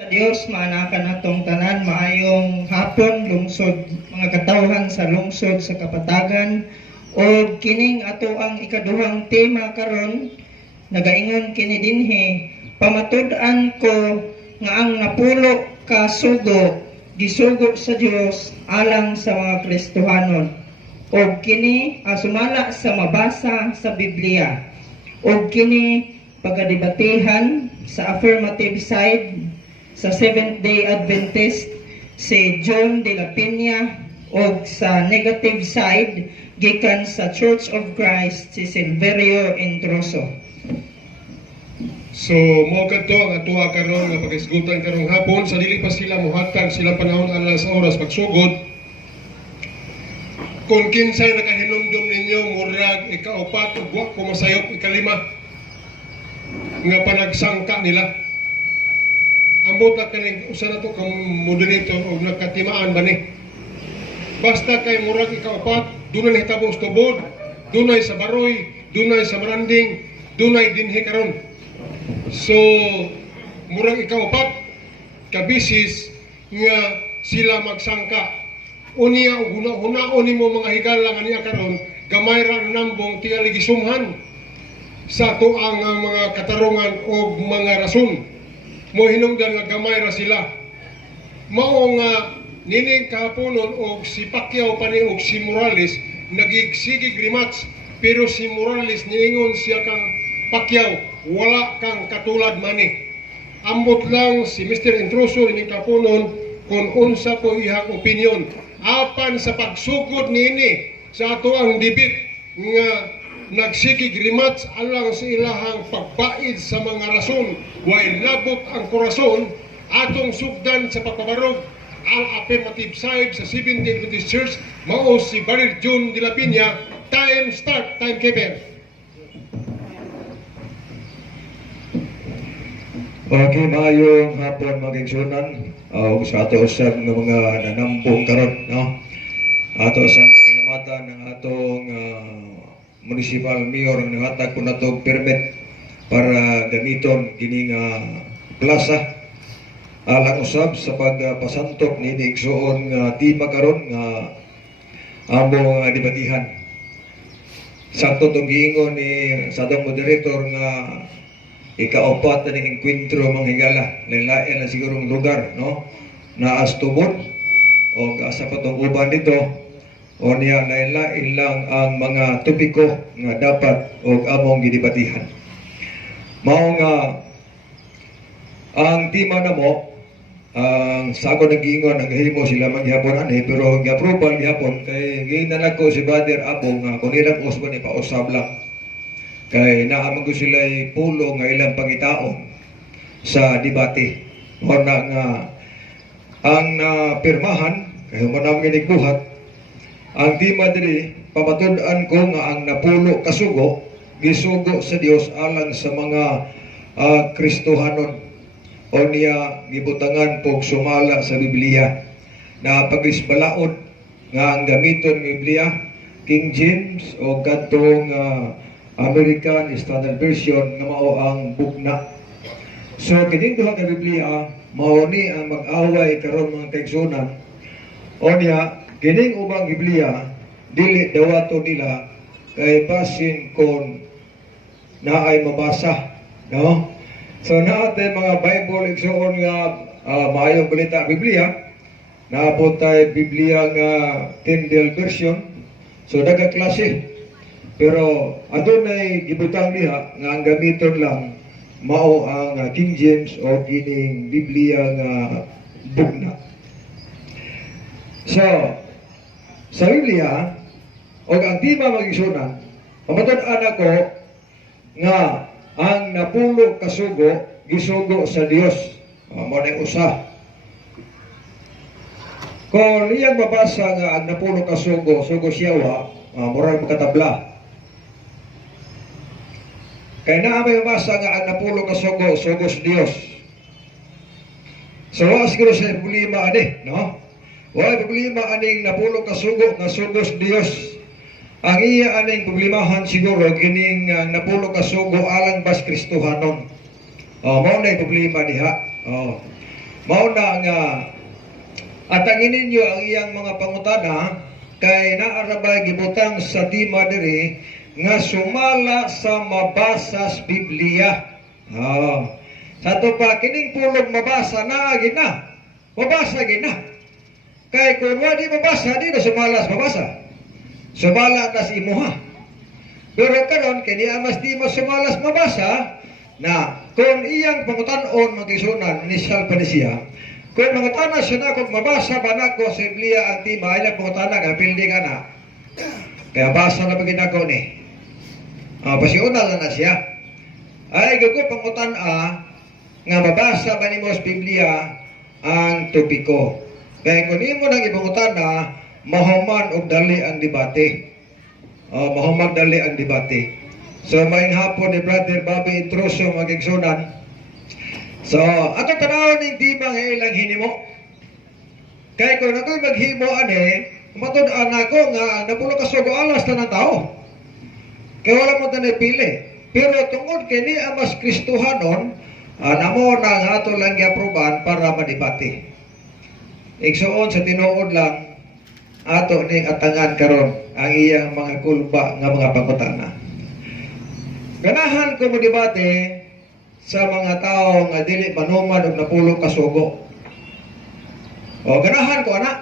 Sa Dios maanakan natong tanan maayong hapon lungsod mga katawhan sa lungsod sa Kapatagan o kining ato ang ikaduhang tema karon nagaingon kini dinhi pamatud-an ko nga ang napulo ka sugo gisugo sa Dios alang sa mga Kristohanon o kini sumala sa mabasa sa Biblia o kini pagadibatehan sa affirmative side sa Seventh-day Adventist si John de la Peña o sa negative side gikan sa Church of Christ si Silverio Introso. So mo kadto ang atuwa karon nga paghisgutan karong hapon sa dili pa sila mohatag sila panahon alas sa oras pagsugod. Kung kinsay nakahinumdum ninyo murag ikaupat ug wa ko masayop ikalima nga panagsangka nila. Ambot na kaning usa na to kang moderator o nagkatimaan ba ni? Basta kay murag ikaupat, dunay hitabo sa tubod, dunay sa baroy, dunay sa maranding, dunay dinhi karon. So murag ikaupat kabisis nga sila magsangka. Unya og huna-hunaon nimo mga higala nga niya karon, gamay ra nambong tingali gisumhan sa tuang mga katarungan o mga rason. Mo hinungdan nga gamay ra sila. Mao nga nining kahaponon og si Pacquiao pa ni og si Morales nagigsigig rematch pero si Morales niingon siya kang Pacquiao wala kang katulad mani. Ambot lang si Mr. Introso nining kahaponon kung unsa po iyang opinion apan sa pagsugod niini sa ato ang debate nga nagsigig rematch alang sa ilahang pagbaid sa mga rason while labot ang korason atong sugdan sa pagpabarog ang affirmative side sa Seventh-day Adventist Church mao si Brother John de la Peña. Time start, timekeeper. Okay, maayong hapon mga igsunan sa ato usab ng mga nanambong karon, no? Ato sa kalamatan ng atong municipal mayor nga naghatag po natong permit para gamiton kining plaza alang usab sa pagpasantok ni igsuon nga tema karon nga among debatihan. Sakto tong giingon ni sa atong moderator nga ikaupat na ng enkwentro mga higala lain-lain na sigurong lugar, no? Na astubod o asa pa tong uban dito o niya lain-lain lang ang mga topiko nga dapat o among gidebatihan. Mao nga ang tema na mo ang sa ako nag-iingon naghimo sila maghapon ani pero gi-approval gihapon kay ginanag ko si Brother Abong nga kung ilang usban ipausab lang kay naamang ko sila pulo nga ilang pangitaon sa debate o na nga ang pirmahan kay manam ginigbuhat ang tema diri pamatud-an ko nga ang napulo kasugo gisugo sa Dios alang sa mga Kristohanon o niya gibutangan pog sumala sa Biblia na pagisbalaod nga ang gamiton ng Biblia King James o kadtong American Standard Version nga mao ang bugna. So kining duha ka Biblia mao ni ang mag-away karon mga kaigsunan o niya kining ubang Biblia dili dawato nila kay basin kon naay mabasa, no? So naate mga Bible igsuon nga maayong balita Biblia naapon tay Biblia nga Tyndale version. So daga klase pero adunay gibutang diha nga ang gamiton lang mao ang King James o kining Biblia nga bugna. So sa Biblia o ang tema mag-igsunan pamatud-an ako nga ang napulo kasugo gisugo sa Dios mao na usa. Kung iyang mabasa nga ang napulo kasugo sugo siyawa murag makatabla. Kaya na may mabasa nga ang napulo kasugo sugo sa Dios. So siguro sa problema ani, no? Wala problema aning napulo kasugo nga sugo sa Dios. Ang iya aning problemahan siguro kining napulo kasugo alang bas Kristohanon. Mao na problema diha. Mauna nga atangin ninyo ang iyang mga pangutana kay naarabay gibutang sa tima diri nga sumala sa mabasa sa Biblia. Sa to pa kining pulong mabasa na gina. Mabasa gina. Kay kung wala di mabasa, di na sumala sa mabasa. Sumala na si imuha. Pero karon kini amas di mo sumala sa mabasa na kung iyang pangutan-on magisunan ni pa siya. Kung mangutana siya na kung mabasa ba na ko sa Biblia ang tima, ilang pangutana ka, pildi ka na. Kaya basa na pagin ako ni. Pasiunal na siya. Ay, gago pangutan nga mabasa ba ni mo sa Biblia ang topiko. Kaya kung imo nang ipangutana, mahuman og dali ang debate. Mahuman dali ang debate. So, maing hapon ni Brother Bobby Intruso magigsunan. So, ato tanawon ning tima nga ilang hinimo. Kaya kung ako'y maghimo matud-an ako nga napulo ka sugo alas na ng tao. Kaya wala mo tanay pili. Pero tungod kini ang mas Kristohanon, namo na nga ato lang giaproban para madebate. Igsuon sa tinuod lang, ato ning atangan karon ang iyang mga kulba nga mga pangutana. Ganahan ko mo debate sa mga tao nga dili manuman og napulo ka sugo. Ganahan ko anak.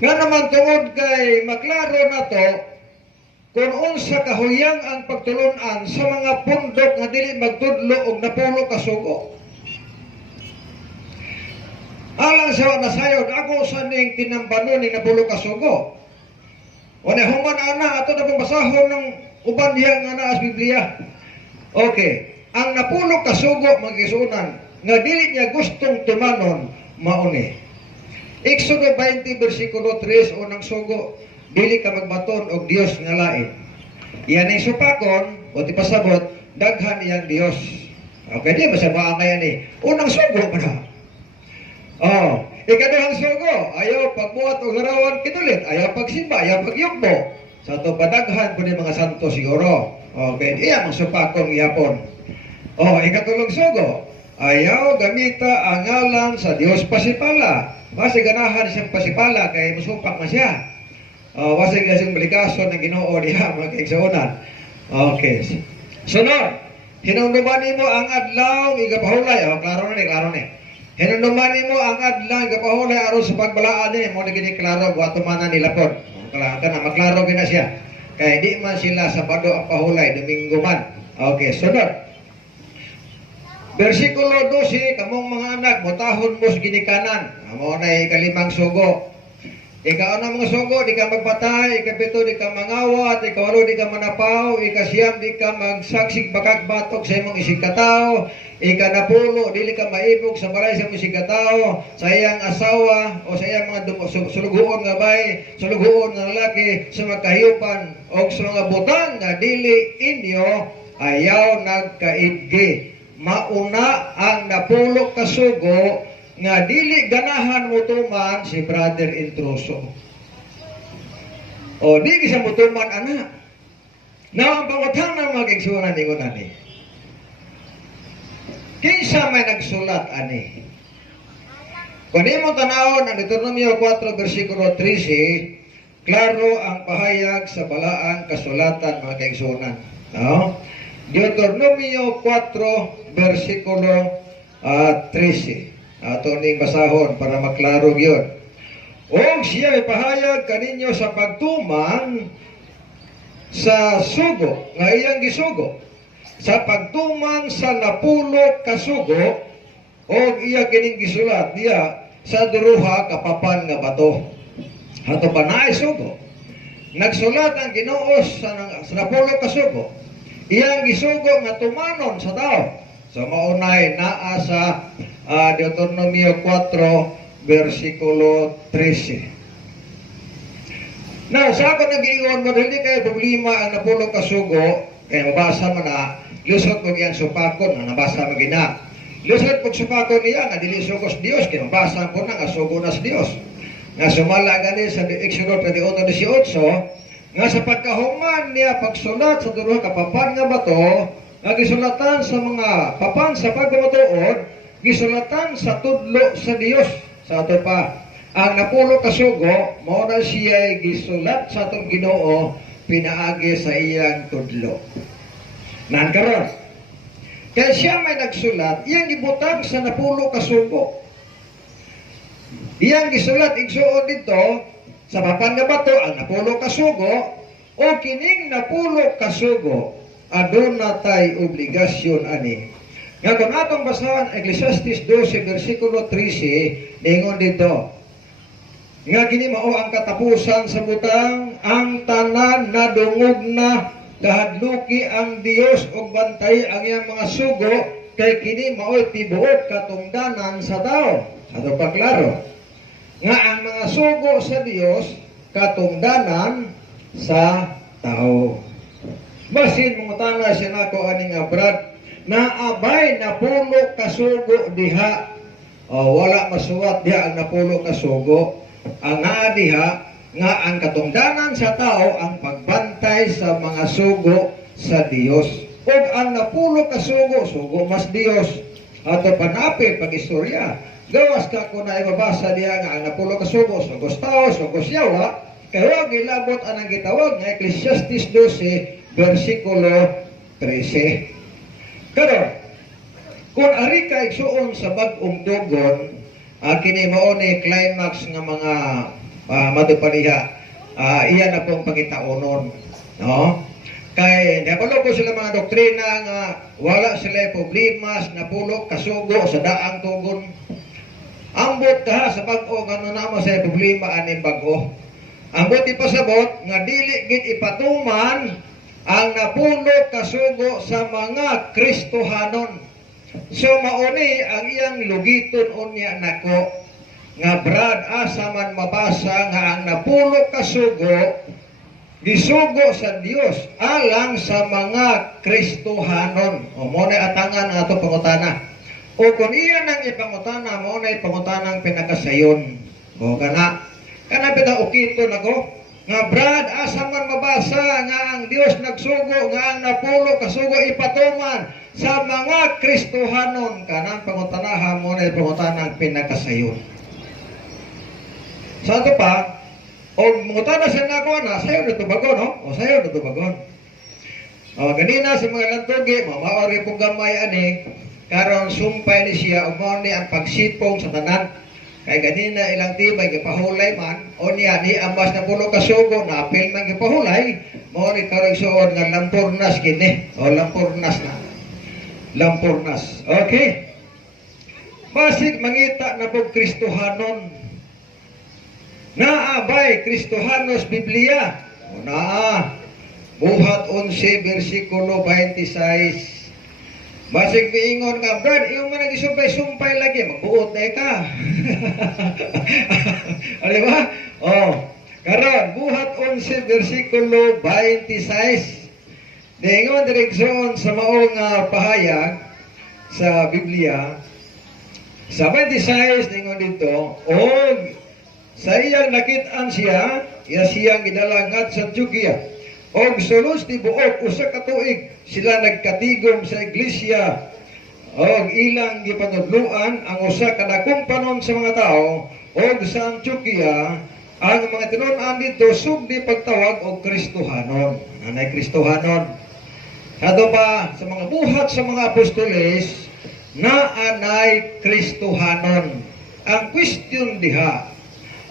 Nga naman tungod kay maklaro na to kung unsa kahuyang ang pagtulunan sa mga pundok nga dili magtudlo og napulo ka sugo. Alang sa nasayod ako sa ning tinambanon ni napulo ka sugo. Wala human ana ato na pambasahon ng uban diha nga naa sa Biblia. Okay, ang napulo ka sugo magisunan nga dili niya gustong tumanon mauni. Exodo 20 versikulo 3 unang sugo, dili ka magbaton og Dios nga lain. Iyan ay supakon o ti pasabot daghan iyang Dios. Okay, di ba sa maangay ni? Unang sugo pa na. Ikaduhang sugo, ayaw pagbuhat o garawan kitulit, ayaw pagsimba, ayaw pagyugbo. Sa ito padaghan po ni mga santo siguro. Okay, iya mga supakong yapon. Ikatulong sugo, ayaw gamita ang ngalan sa Diyos pasipala. Basta ganahan siyang pasipala kay musupak na siya. Basta gasing malikason ng Ginoo diha mga kaigsuonan. Okay. Sunod, hinumduman mo ang adlaw igapahulay. Klaro na ni. Hinumduman mo ang adlaw igapahulay aron sa pagbalaan ni mo naging klaro guatumana nila pod. Kana maklaro gina siya. Kaya di man sila Sabado ang pahulay, Domingo man. Okay, sunod. Versikulo 12, kamong mga anak, mutahon mo sa ginikanan. Amo na ikalimang sugo. Ikaw na mga sugo, di ka magpatay. Ikapito, di ka mangawat. Ikawalo, di ka manapaw. Ikasiyam, di ka magsaksig bakak-batok sa imong isigkatao. Ikanapulo, dili ka maibog sa balay sa imong isigkatao. Sa iyang asawa o sa iyang mga sulugoon nga bay, sulugoon nga lalaki, sa magkahiyupan o sa mga butang nga dili inyo, ayaw nagkaidgi. Mauna ang napulo ka sugo nga dili ganahan mo tuman si Brother Intruso. Di kisa mo tuman anak. Na ang pangutang ng mga kaigsuonan ningon ani. Kinsa may nagsulat ani? Kung mo tanawon ang Deuteronomio 4 versikulo 13, klaro ang pahayag sa balaang kasulatan mga kaigsuonan. Deuteronomio 4 versikulo 13. Ato ning basahon para maklaro gyud. Siya ipahayag kaninyo sa pagtuman sa sugo nga iyang gisugo. Sa pagtuman sa napulo ka sugo iya kining gisulat diya sa duruha kapapan nga bato. Hato pa naay sugo. Nagsulat ang Ginoo sa napulo ka sugo. Iyang gisugo nga tumanon sa tao. So maunay naa sa Deuteronomio 4 versikulo 13. Now, sa ako nag-iingon mo, hindi kayo problema ang napulo ka sugo, kaya mabasa mo na, lusot mo yan supakon, nga nabasa mo gina. Lusot mo supakon niya, nga dili sugos Dios, kaya mabasa mo na, nga sugo nas Dios. Nga sumala gani sa Exodo 31:18, nga sa pagkahuman niya pagsulat sa duruha kapapan nga bato, nga gisulatan sa mga papan sa pagmatuod, gisulatan sa tudlo sa Dios. Sa ato pa, ang napulo ka sugo mao na siya gisulat sa atong Ginoo pinaagi sa iyang tudlo. Nan karon, kaya siya may nagsulat, iyang gibutang sa napulo ka sugo. Iyang gisulat igsuon dito sa papan nga bato ang napulo ka sugo o kining napulo ka sugo aduna tay obligasyon ani. Nga kung atong basahan Ecclesiastes 12 versikulo 13 ningon dito nga kini mao ang katapusan sa butang, ang tanan na dungog na kahadluki ang Dios ug bantay ang iyang mga sugo kay kini mao'y tibuok katungdanan sa tao. Ato pa klaro nga ang mga sugo sa Dios katungdanan sa tao. Basin mongutana siya nako ani nga Brad na abay na pulo ka sugo diha. Wala masuwat diha ang napulo ka sugo. Ang naa diha nga ang katungdanan sa tao ang pagbantay sa mga sugo sa Dios. Ug ang napulo ka sugo, sugo mas Dios. Ato panapi pag-istorya. Gawas ka kung na ibabasa diha nga ang napulo ka sugo, sugos tao, sugos yawa, kaya gilabot anang gitawag nga Ecclesiastes 12 versikulo 13. Pero kung ari ka igsuon sa bag-ong dugon, kini mao ni climax nga mga matupaniha. Iyan na pong pangitaonon, no? Kay napulo ko sila mga doktrina nga wala sila problema na pulo kasugo sa daang tugon. Ambot ka sa bag-o nga namo sa problema aning bag-o. Ambot ipasabot nga dili gid ipatuman ang napulo kasugo sa mga Kristohanon. So mauni ang iyang lugiton unya nako nga Brad asa man mabasa nga ang napulo kasugo gisugo sa Dios alang sa mga Kristohanon. O mo na atangan nga ato pangutana. O kung iyan ang ipangutana mo na ipangutanang pinakasayon. O kana bitaw ukito nako nga Brad asa man mabasa nga ang Dios nagsugo nga ang napulo kasugo ipatuman sa mga Kristohanon. Kanang pangutanahan mo na ipangutanang pinakasayon. Sa ito pa, o mungutana siya na ako na, sayo na tubagon, no? O sayo na tubagon. O ganina sa mga lantugi, mamaori pong gamay ani, karon sumpay ni siya, o mo ni ang pagsipong sa tanan. Kay ganina ilang tibay, gipahulay man, o niya, ni ambas na pulo kasugo, na apil man gipahulay, mo ni karong suod nga lampurnas kini, o lampurnas na. Lampurnas. Okay? Basig mangita na po Kristohanon. Naabay Kristohanos Biblia. Naa. Buhat 11 versikulo 26. Basig miingon nga, Brad, iyong man nagisumpay-sumpay lagi, magbuot na ka. Ano ba? Karon, buhat 11 versikulo 26. Ningon direksyon sa maong pahayag sa Biblia. Sa 26, ningon dito, sa iyang nakit-an siya, siyang gidalangat sa Antioquia. Og sulos ti buok usa ka tuig sila nagkatigom sa iglesia. Og ilang gipanudluan ang usa ka dakong panon sa mga tao og sa Antioquia ang mga tinun-an dito sugdi pagtawag og Kristohanon. Anay Kristohanon. Ato pa sa mga buhat sa mga apostoles na anay Kristohanon. Ang question diha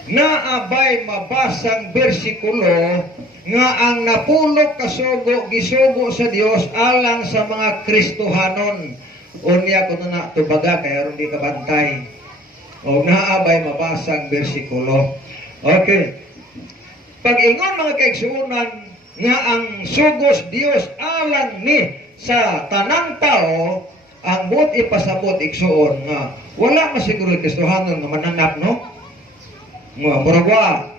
naabay mabasang bersikulo nga ang napulo kasugo gisugo sa Dios alang sa mga Kristohanon. Unya ko na tubaga kaya ron di ka bantay. O naabay mabasang bersikulo. Okay. Pag-ingon mga kaigsuunan nga ang sugos Dios alang ni sa tanang tao, ang buot ipasabot igsuon nga wala masiguro Kristohanon nga mananap, no? Muragwa.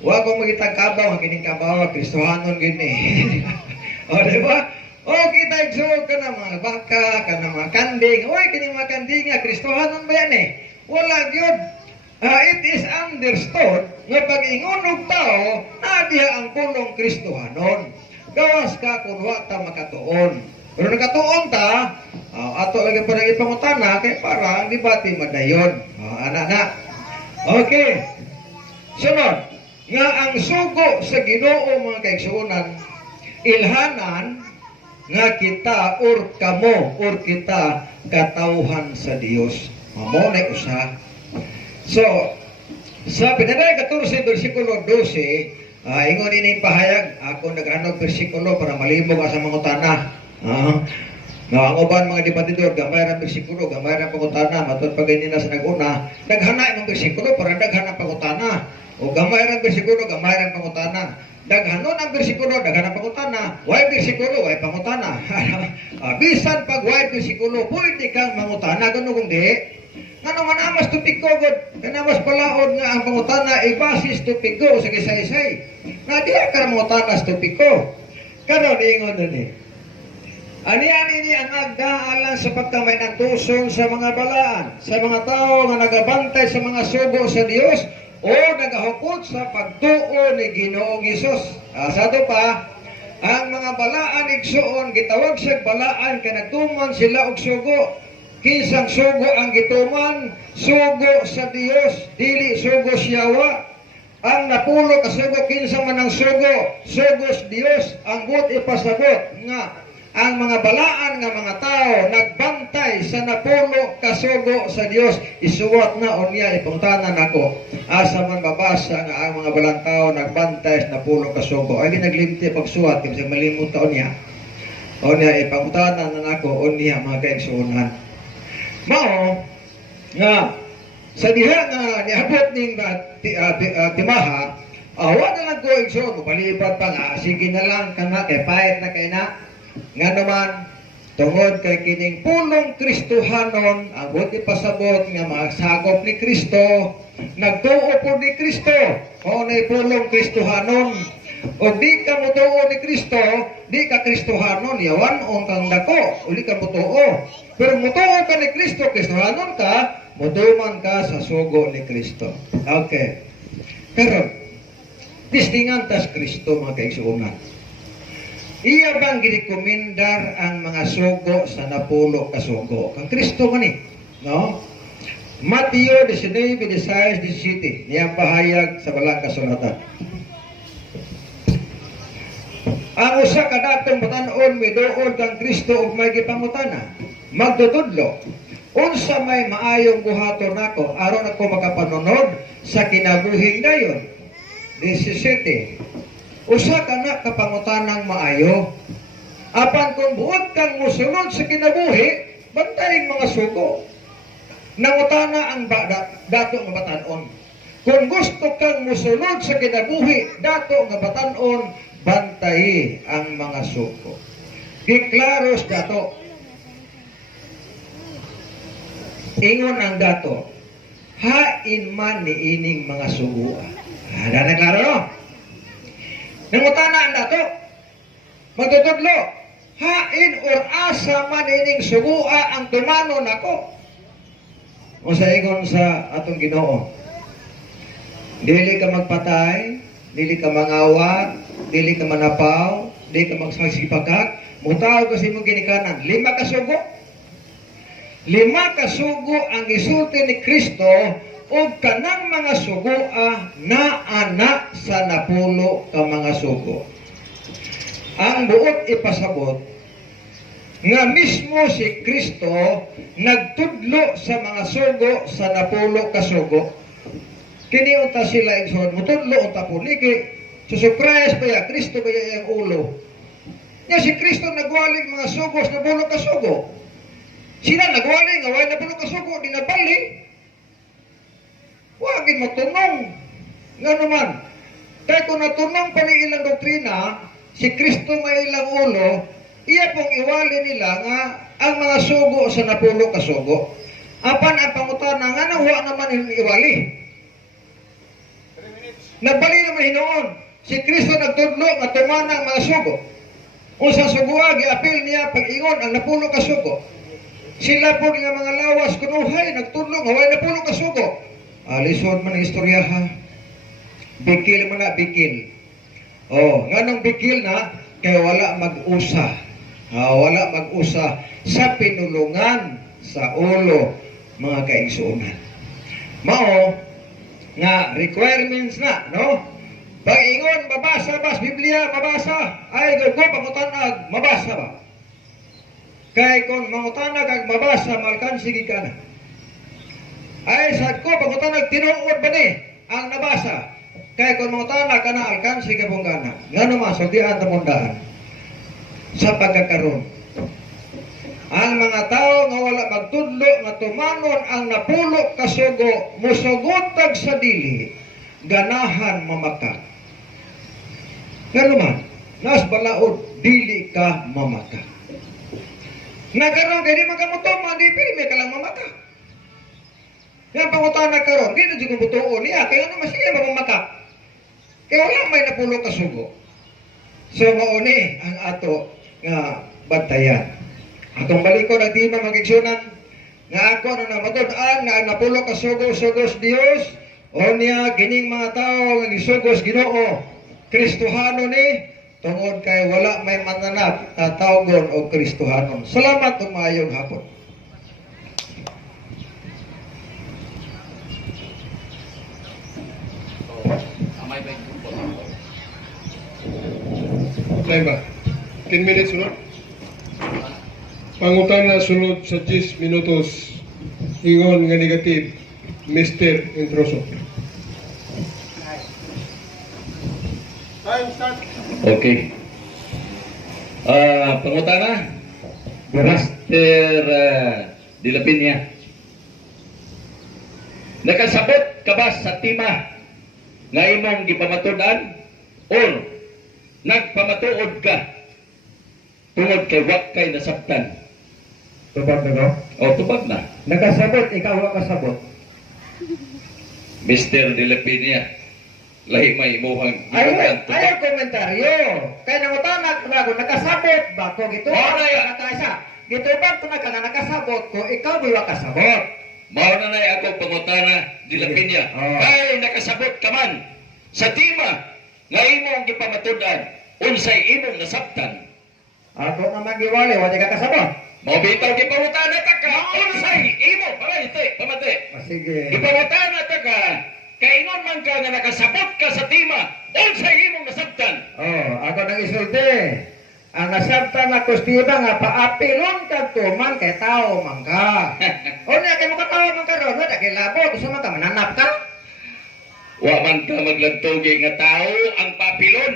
Wa ko magitag kabaw, kining kabaw Kristohanon gini. O diba? O kita igsuon ka na mga baka, ka na mga kanding. Oy, kining mga kanding nga Kristohanon ba yan eh? Wala gyud. It is understood nga pag ingon tao, na diha ang pulong Kristohanon. Gawas ka kung wa ta makatuon. Pero nakatuon ta, ato lagi pa nang ipangutana kay para ang debate madayon. Ana na. Okay. Sunod, nga ang sugo sa Ginoo mga kaigsuonan, ilhanan nga kita or kamo or kita katawhan sa Dios. Mamo na usa. So, sa Pinanay 14 versikulo 12, ingon ini pahayag ako naghanog bersikulo para malimog sa mga utana. Ang uban mga debatidor gamay ra bersikulo, gamay ra pangutana, matud pagay nila sa naguna, daghana imong bersikulo para daghana pangutana. O gamay ra bersikulo, gamay ra pangutana. Daghanon ang bersikulo, daghan ang pangutana. Way bersikulo, way pangutana. Bisan pag way bersikulo, pwede kang mangutana kuno kung di. Ngano man amas tupiko god, kanamas palaod nga ang pangutana ibasis tupiko sa kisay-say. Nga diha ka mangutana sa tupiko. Karon ingon ni. Ani-ani ni ang agdaalan sa pagkamay ng tuson sa mga balaan, sa mga tao nga nagabantay sa mga sugo sa Dios o nagahukot sa pagtuo ni Ginoong Hesus. Sa ito pa, ang mga balaan igsuon gitawag sa balaan kay nagtuman sila og sugo. Kinsang sugo ang gituman, sugo sa Dios, dili sugo siyawa. Ang napulo ka sugo kinsa man ang sugo, sugo sa Dios, ang but ipasabot nga ang mga balaan nga mga tao nagbantay sa napulo kasugo sa Dios. Isuwat na unya ipungtanan nako. Asa man babasa nga ang mga balang tao nagbantay sa napulo kasugo. Ay ginaglimti pagsuwat kasi malimot ka unya. Unya ipungtanan na nako unya mga kaigsuonan. Mao nga sa diha nga niabot ning timaha, wa na lang ko igsoon palibad pa nga sige na lang kana kay payat na kay na. Nga naman, tungod kay kining pulong Kristohanon, ang buti pasabot nga magsagop ni Kristo, nagtuo po ni Kristo, o na pulong Kristohanon, o di ka mutuo ni Kristo, di ka Kristohanon, yawan o kang dako, uli ka mutuo. Pero mutuo ka ni Kristo, Kristohanon ka, mutuman ka sa sugo ni Kristo. Okay. Pero, distingan tas Kristo mga kaigsuonan. Iya bang ginikomendar ang mga sugo sa napulo kasugo? Kang Kristo man eh. No? Mateo 19:16-17. Niyang pahayag sa balang kasulatan. Ang usa ka datong batan-on miduol kang Kristo ug may gipangutana. Magtutudlo. Unsa may maayong buhaton nako aron ako makapanunod sa kinabuhing dayon. 17. Usa ka na kapangutanang maayo. Apan kung buot kang musunod sa kinabuhi, bantayin mga sugo. Nangutana ang dato nga batan-on. Kung gusto kang musunod sa kinabuhi, dato nga batan-on, bantayi ang mga sugo. Giklaros dato. Ingon ang dato, hain man ni ining mga sugo. Ada na klaro no? Nangutana ang dato, magtutudlo, hain or asa man ining sugua ang tumano nako. O sa ingon sa atong Ginoo, dili ka magpatay, dili ka mangawat, dili ka manapaw, dili ka magsipagak, mutaw kasi mong ginikanan. 5 ka sugo. 5 ka sugo ang isulti ni Kristo o kanang mga sugoa na anak sa napulo ka mga sugo. Ang buot ipasabot nga mismo si Kristo nagtudlo sa mga sugo sa napulo ka sugo. Kini unta sila igsoon mutudlo unta puniki susurprise pa ya Kristo kaya ang ulo. Nya si Kristo nagwalig mga sugo sa napulo ka sugo. Sila nagwalig nga way napulo ka sugo dinabali. Wagin matunong. Nga naman, kaya kung natunong pa ni ilang doktrina, si Kristo may ilang ulo, iya pong iwali nila nga ang mga sugo sa napulo ka sugo. Apan ang pangutana nga nawa naman yung iwali. Nagbali naman hinoon. Si Kristo nagtudlo nga tumana ang mga sugo. Kung sa sugoa, giapil niya pag-ingon ang napulo ka sugo. Sila po nga mga lawas kunuhay, nagtudlo nga way napulo ka sugo. Lisod man ang istorya ha. Bikil mo na, bikil. Oh, nga nang bikil na, kaya wala mag-usa. Wala mag-usa sa pinulungan sa ulo mga kaigsuonan. Mao nga requirements na, no? Pag-ingon, mabasa ba sa Biblia, mabasa? Ay, go, pangutanag, mabasa ba? Kay kung mangutanag ag mabasa, malkansigi ka na. Ay, sad ko, pangutanag, tinuod ba ni ang nabasa? Kay kung mangutanag ka na, alkansigi ka pong gana. Nga naman, sultihan tamundaan sa pagkakaroon. Ang mga tao nga wala magtudlo nga tumanon ang napulo kasugo musugotag sa dili ganahan mamakak. Nga naman, nas balaod dili ka mamakak. Nagkaroon kay di magamutuman di pirmi ka lang mamakak. Nga pangutan nagkaroon, di na di kumutuon niya kaya naman siya mamakak. Kaya wala may napulo kasugo. So mauni ang ato nga bantayan. Atong baliko na di magigsunan nga ako na namatod-an nga napulo ka sugos Dios o niya gining mga tao nga gisugos Ginoo Kristohano ni tungod kay wala may mananap na tawgon o Kristohanon. Salamat ug maayong hapon. Lain ba? 10 minutes sunod? Pangutan na sunod sa 10 minutos. Ingon nga negative, Mr. Introso. Time start. Okay. Pangutana, Master Dilapinya. Nakasabot ka ba sa tima nga imong gipamatudan or nagpamatuod ka tungod kay wa kay nasabtan? Tubag na no? O tubag na. Nakasabot, ikaw wa kasabot. Mr. Dilapinya, lahi may imuhang Ayaw tubag. komentaryo. Kaya nangutanag na ako, nakasabot ba ko? Gito Wala yan. nakasa. Gito ba ito na nakasabot ko, ikaw ba wa kasabot? Mao na nay ako pangutana Dilapinya. Oh. Kay nakasabot ka man sa tima nga imong gipamatudan unsay imong nasabtan. Ako naman giwali, wala ka kasabot. Mabitaw gipamutana ta ka unsay imo pamati. Sige. Gipamutana ta ka kay ingon man ka nga nakasabot ka sa tima unsay imong nasabtan. Oh, ako nang isulti. Ang nasabtan na kustiba nga paapilon ka tuman kay tao man ka. O niya kay mo katawa man ka ron, wala kay labo, gusto man ka mananap ka. Wa man ka maglantugi nga tao ang papilon.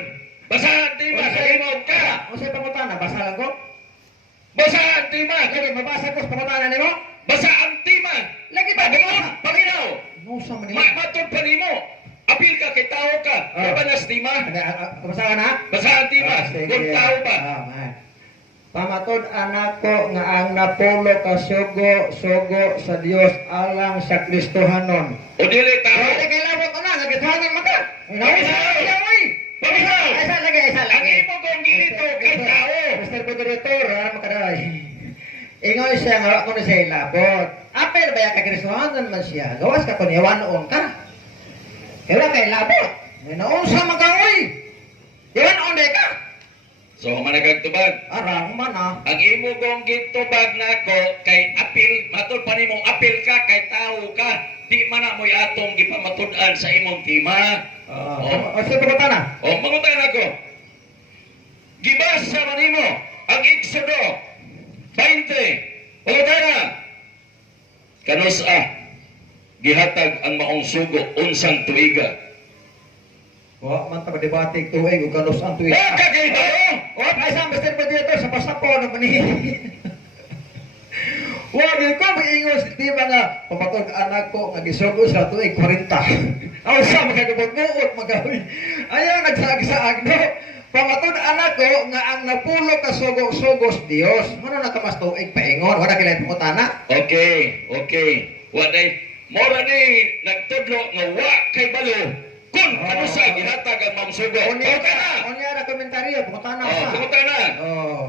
Basahan tima sa imong ka. O sa pangutana, basa lang ko. Basahan tima. Lagi, mabasa ko sa pangutana nimo. Basa ang tima. Lagi ba? Paginoon, paginaw. Nusa man nimo. Matod pa nimo. Apil ka kay tao ka. Ah. Kabanas tima. Basa ka na? Basahan tima. Sige. Kung tao ba? Man. Pamatod anak ko nga ang napulo ka sugo sa Dios alang sa Kristohanon. O dili tao. Wala kay labo ko na, nagitahanan man ka. Paginaw. Isa lagi. Ang imo kong ginito kay tao. Mr. Moderator, makaray. Ingon siya nga ako na siya ilabot. Apel ba yung kagristuhanan man siya? Gawas ka kung iwanoon ka. Kaya kay labot. May naunsa man ka, oy. Iwanoon day ka. So managagtubag. Arang man ah. Ang imo kong gitubag nako kay apil, matod pa nimong apil ka kay tao ka. Di man na mo'y atong gipamatud-an sa imong tima. O siya pagkata na. O mangutan ako. Gibasa man nimo ang Exodo 20. Mangutan na. Kanusa gihatag ang maong sugo unsang tuiga. Wa man ta debate tuig ug kanos ang tuig. Wa ka kay tao. O ay sa Mr. Moderator sa pasapo na manihi. Wa gyud ko maingon si tiba nga pamatod anak ko nga gisugo sa tuig 40. Aw sa magagabot-buot magawi. Ayaw nagsaag-saag no. Pamatod anak ko nga ang napulo ka sugo-sugos Dios. Mano na kamas tuig paingon wala kay pangutana. Okay. Wa day mora ni nagtudlo nga wa kay balo. Kun ano sa gihatag ang maong sugo. Unya Okay na. unya ra komentaryo pangutana Oh, sa. pangutan na. Oh.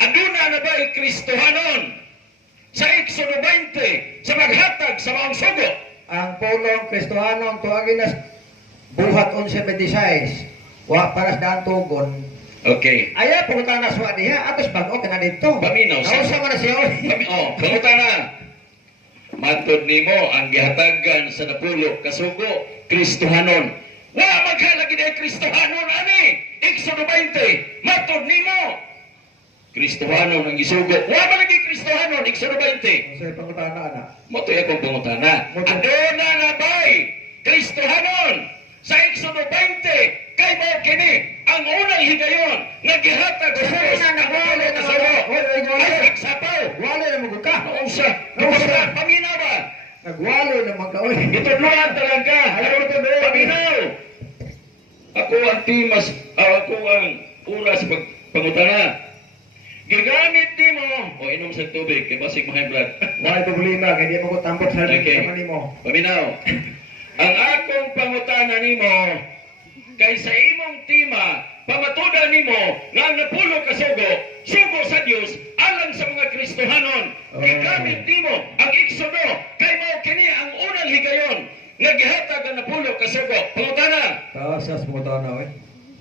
Aduna na ba Kristohanon sa Exodo 20 sa maghatag sa maong sugo? Ang pulong Kristohanon tuagin na buhat 11:26. Wa para sa daan tugon Okay. Aya punta na suwa diha atos bag-o kana dito. Paminaw sa Nausa man na siya. panguta na. Matod nimo ang gihatagan sa napulo kasugo Kristohanon. Wa maghalagi na Kristohanon ani. Exodo 20. Matod nimo Kristohanon ang isugo. Wa malagi Kristohanon Exodo 20. Sa pangutana ana. Motoy akong pangutana. Aduna na bay Kristohanon sa Exodo 20 kay mo kini ang unang higayon nga gihatag sa Diyos ang wala na ay sapaw. Wala na mo ka. Nausa. Nausa. Paminaw ba? Nagwalo na magkaoy. Itudluan talaga. Paminaw. Ako ang timas, ako ang oras sa pangutana. Gigamit ni mo. O inom sa tubig, kay basig mo high blood. Wala problema kay di mo ko tambok sa Okay. mo. Paminaw. Ang akong pangutana nimo kay sa imong tima pamatuda nimo nga napulo ka sugo sa Dios alang sa mga Kristohanon. Gigamit nimo ang Exodo kay mao kini ang unang higayon nga gihatag ang napulo ka sugo. Pangutana. Tasas mo na oy.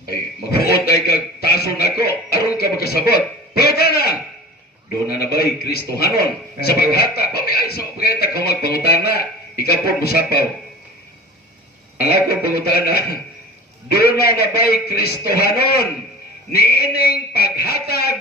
Ay magbuot ay kag tason ako aron ka makasabot. Pangutana. Doon na ba'y Kristohanon sa paghata pamiyay sa paghata kung magpangutana ikaw po musapaw. Ang akong pangutana, doon na ba'y Kristohanon niining paghatag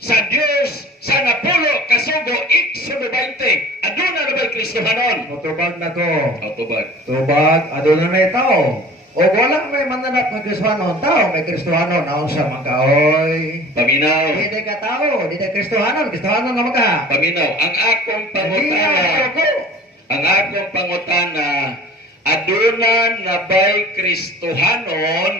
sa Dios sa napulo kasugo Exodo 20. Aduna na ba'y Kristohanon? Motubag na ko. Autobad. Tubag aduna may tao. O wala may mananap ng Kristohanon tao, may Kristohanon naon sa magkaoy. Paminaw. Di ka tao, di ka Kristohanon na maka. Paminaw. Ang akong pangutana, ang akong pangutana, aduna na ba'y Kristohanon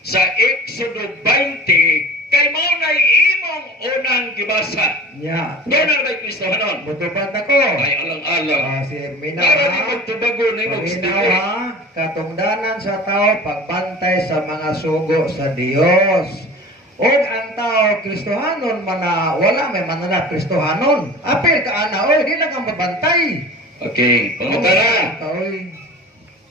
sa Exodo 20 kay mo na imong unang gibasa. Nya. Doon na ba'y Kristohanon? Motubag na ko. Ay alang-alang. Si Minaw Para di ha. magtubago na imong Paminaw stili. ha. Katungdanan sa tao pagbantay sa mga sugo sa Dios. O ang tao Kristohanon mana wala may mananap Kristohanon. Apil ka ana oy, di lang ang mabantay. Okay, pangutana. Oy.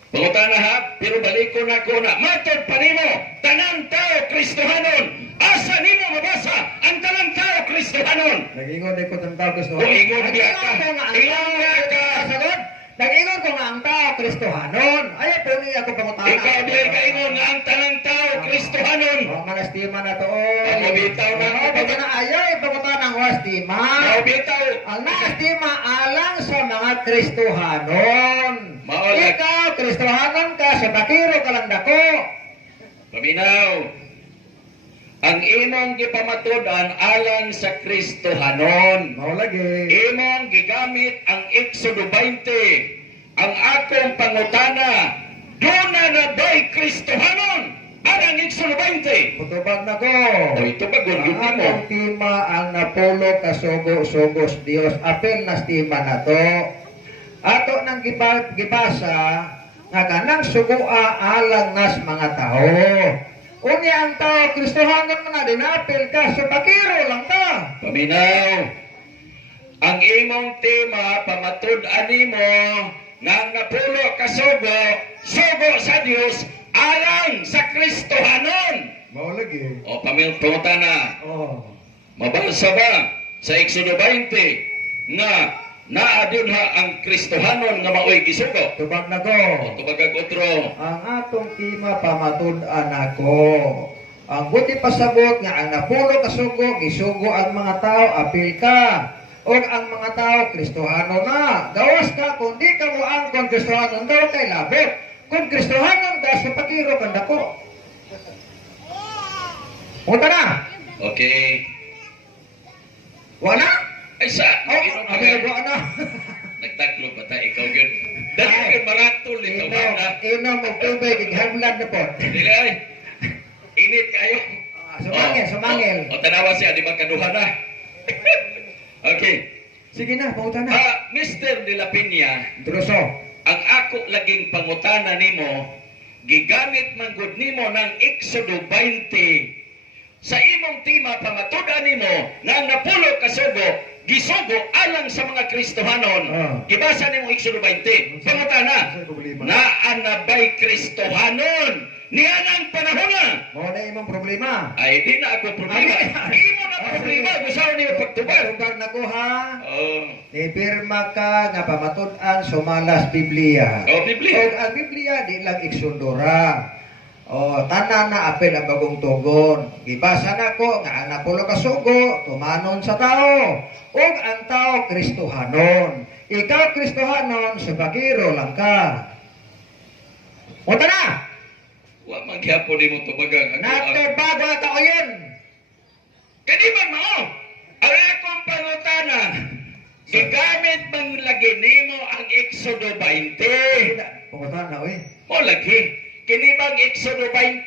Pangutana ha, pero baliko na ko na. Matod pa nimo, tanang tao Kristohanon. Asa nimo mabasa ang tanang tao Kristohanon? Nag-ingon di ko ng tao Kristohanon. O ingon diya ka. Ingon Ingon ka. Sagot. Nag-ingon ko nga ang tao Kristohanon. Ay po ni ako pangutana. Ikaw di ka ingon nga ang tanang tao Kristohanon. O manastima na to oy. Ang bitaw na O pag na ayaw pangutana ang wastima. Ikaw bitaw. Ang nakastima alang sa mga Kristohanon. Maolag. Ikaw, Kristohanon ka, sa bakiro ka lang dako. Paminaw. Ang imong gipamatudan alang sa Kristohanon. Mao lagi. Imong gigamit ang Exodo 20. Ang akong pangutana, doon na ba'y Kristohanon? Ang Exodo 20. Mutubag na ko. O ito ba, Ang gundin mo? akong tima ang napulo kasugo-sugos Dios. Apil na stima na to. Ato nang gibasa nga kanang sugua alang nas mga tao. Unya ang tao Kristohanon man na dinapil ka sa bakiro lang ta. Paminaw. Ang imong tema, pamatud-an nimo, nga ang napulo kasugo, sugo sa Dios, alang sa Kristohanon. Mao lagi. O pangutana, Oh. mabasa ba sa Exodo 20 nga naadun ha ang Kristohanon nga maoy gisugo? Tubag na ko. O tubagag otro. Ang atong tima pamatud-an ako. Ang buti pasabot nga ang napulo kasugo, gisugo ang mga tao, apil ka. O ang mga tao, Kristohano na. Gawas ka, kung di ka mo ang kung Kristohano daw kay labot. Kung Kristohano ka, sa pagkiro kang dako. Punta na. Okay. Wala? Ay sa, Oh, abi nagawa na. nagtaklo ba tayo? Ikaw yun. Dali ka maratol ito ba na? Inom mo tubig, ighaglan na po. Dili ay. Init kayo. Sumangil. O tanawa siya, di ba kaduha na? Okay. Sige na, pauta na. Mr. De La Peña, Druso. ang ako laging pangutana nimo, gigamit man gud nimo ng Exodo 20. Sa imong tima pamatudan nimo nga ang napulo kasugo, gisugo alang sa mga Kristohanon. Gibasa nimo Exodo 20. Pangutana, naa na ba'y Kristohanon nianang panahon na. Mo na imong problema. Ay, di na ako problema. Hindi mo na problema. Gusto niyo pagtubag. Tubag na ko ha. Oh, Ipirma ka nga pamatud-an sumalas Biblia. oh, Biblia. O ang Biblia di lang iksundura. O tanan na apel ang bagong tugon. Gibasa na ko nga ang napulo ka sugo tumanon sa tao. Ug ang tao Kristohanon. Ikaw Kristohanon subagiro lang ka. O tara! Wa man gyapon nimo tubagan. Nagtubago na tao yun! Kani man mo? Ang akong pangutana. Gigamit bang lagi nimo ang Exodo 20? Pungutan na, uy. O lagi. Kini bang Exodo 20?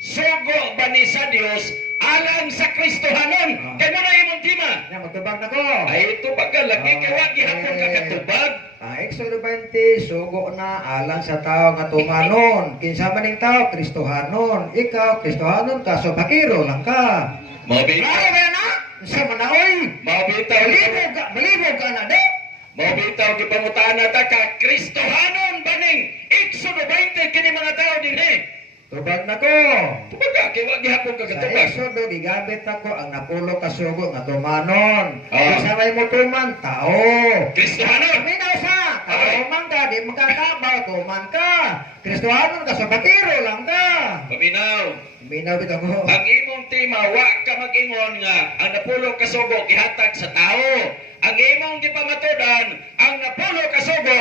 Sugo ba ni sa Dios alang sa Kristohanon? Kaya mo na imong tima. Yan, magtubag na ko. Ay, ito baga lagi kay wa gihapon ka katubag. Exodo 20, sugo na alang sa tao nga tumanon. Kinsa man ning tao, Kristohanon. Ikaw, Kristohanon ka, so pakiro lang ka. Mabitaw. Klaro ba na? Sa man na, uy. Mabitaw. Malibog ka na, do? Mabitaw gipangutana ta ka Kristohanon baning Exodo 20 kini mga tao dinhi. Tubag na ko. Tubaga kay wa gihapon ka Sa katubag. Exodo, gigamit ako ang napulo ka sugo nga tumanon. Ah. Kinsa may mo tuman, tao. Kristohanon. Minaw sa, kauman ka, di magkakabaw, tuman ka. Kristohanon ka, so pakiro lang ka. Paminaw. Minaw bitaw ko. Ang imong tema wa ka mag-ingon nga ang napulo ka sugo gihatag sa tao. Ang imong gipamatudan ang napulo ka sugo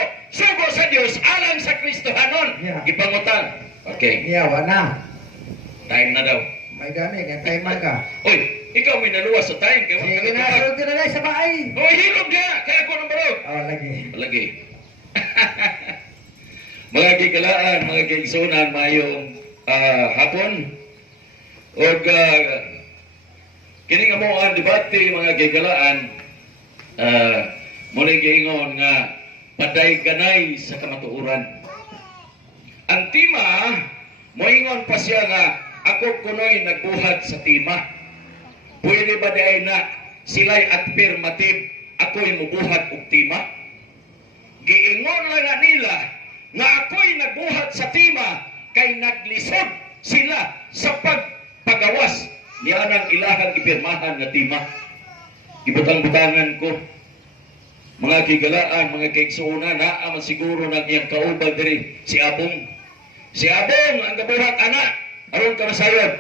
sa Dios alang sa Kristohanon. Yeah. Gipangutan. Okay, Iyawa na. time na daw. May gani, kaya tayo man ka. Oy, ikaw may naluwas sa time kay wa ka Sige na, natubag. sulti na lang sa bahay. Oy, hilom niya kaya ako nang barog. Oh, lagi. Lagi. Mga gigalaan, mga gigsunan, mayong hapon. O kini nga mo ang debate, mga gigalaan, muli giingon nga paday ganay sa kamatuoran. Ang tima, moingon pa siya nga ako kunoy nagbuhat sa tima. Pwede ba di na sila'y affirmative ako'y mubuhat og tima? Giingon lang na nila nga ako'y nagbuhat sa tima kay naglisod sila sa pagpagawas niya ng ilahang ipirmahan na tima. Ibutang-butangan ko mga kigalaan, mga kaigsuuna na aman siguro ng iyang kaubag diri si Abong. Si Abong ang gabuhat anak aron ka masayod.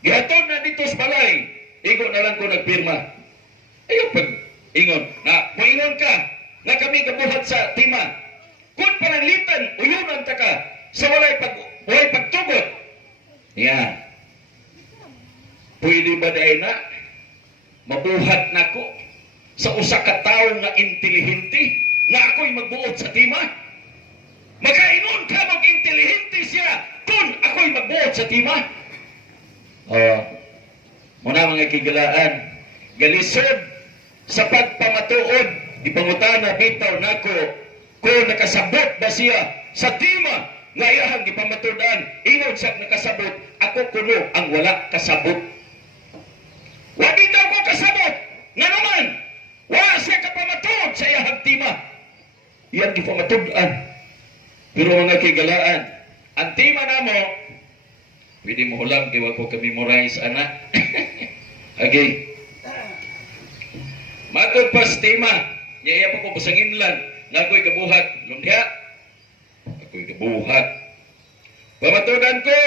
Gihatod na dito sa balay. Igo na lang ko nagpirma. Ayun pag ingon na moingon ka na kami gabuhat sa tima. Kung pananglitan uyunan ta ka sa walay pagtugot. Yan. Pwede ba dahil na mabuhat na ko sa usa ka tawo nga intelihente nga ako'y magbuot sa tima? Makaingon ka mag-intelihente siya kung ako'y magbuot sa tima? Muna mga kigalaan, galisod sa pagpamatuod, ipangutana bitaw nako kung nakasabot ba siya sa tima nga iyahang ipamatudan, ingon siya nakasabot, ako kuno ang wala kasabot. Wa bitaw ko kasabot, nga naman, wa siya kapamatuod sa iyahang tima. Iyang ipamatudan. Pero mga kigalaan, ang tima na mo, pwede mo hulam, kaya wag ko ka-memorize, anak. Okay. Matod pa sa tima, niya pa ko pasangin lang, nga ako'y kabuhat. Lumdiha, ako'y kabuhat. Pamatudan ko,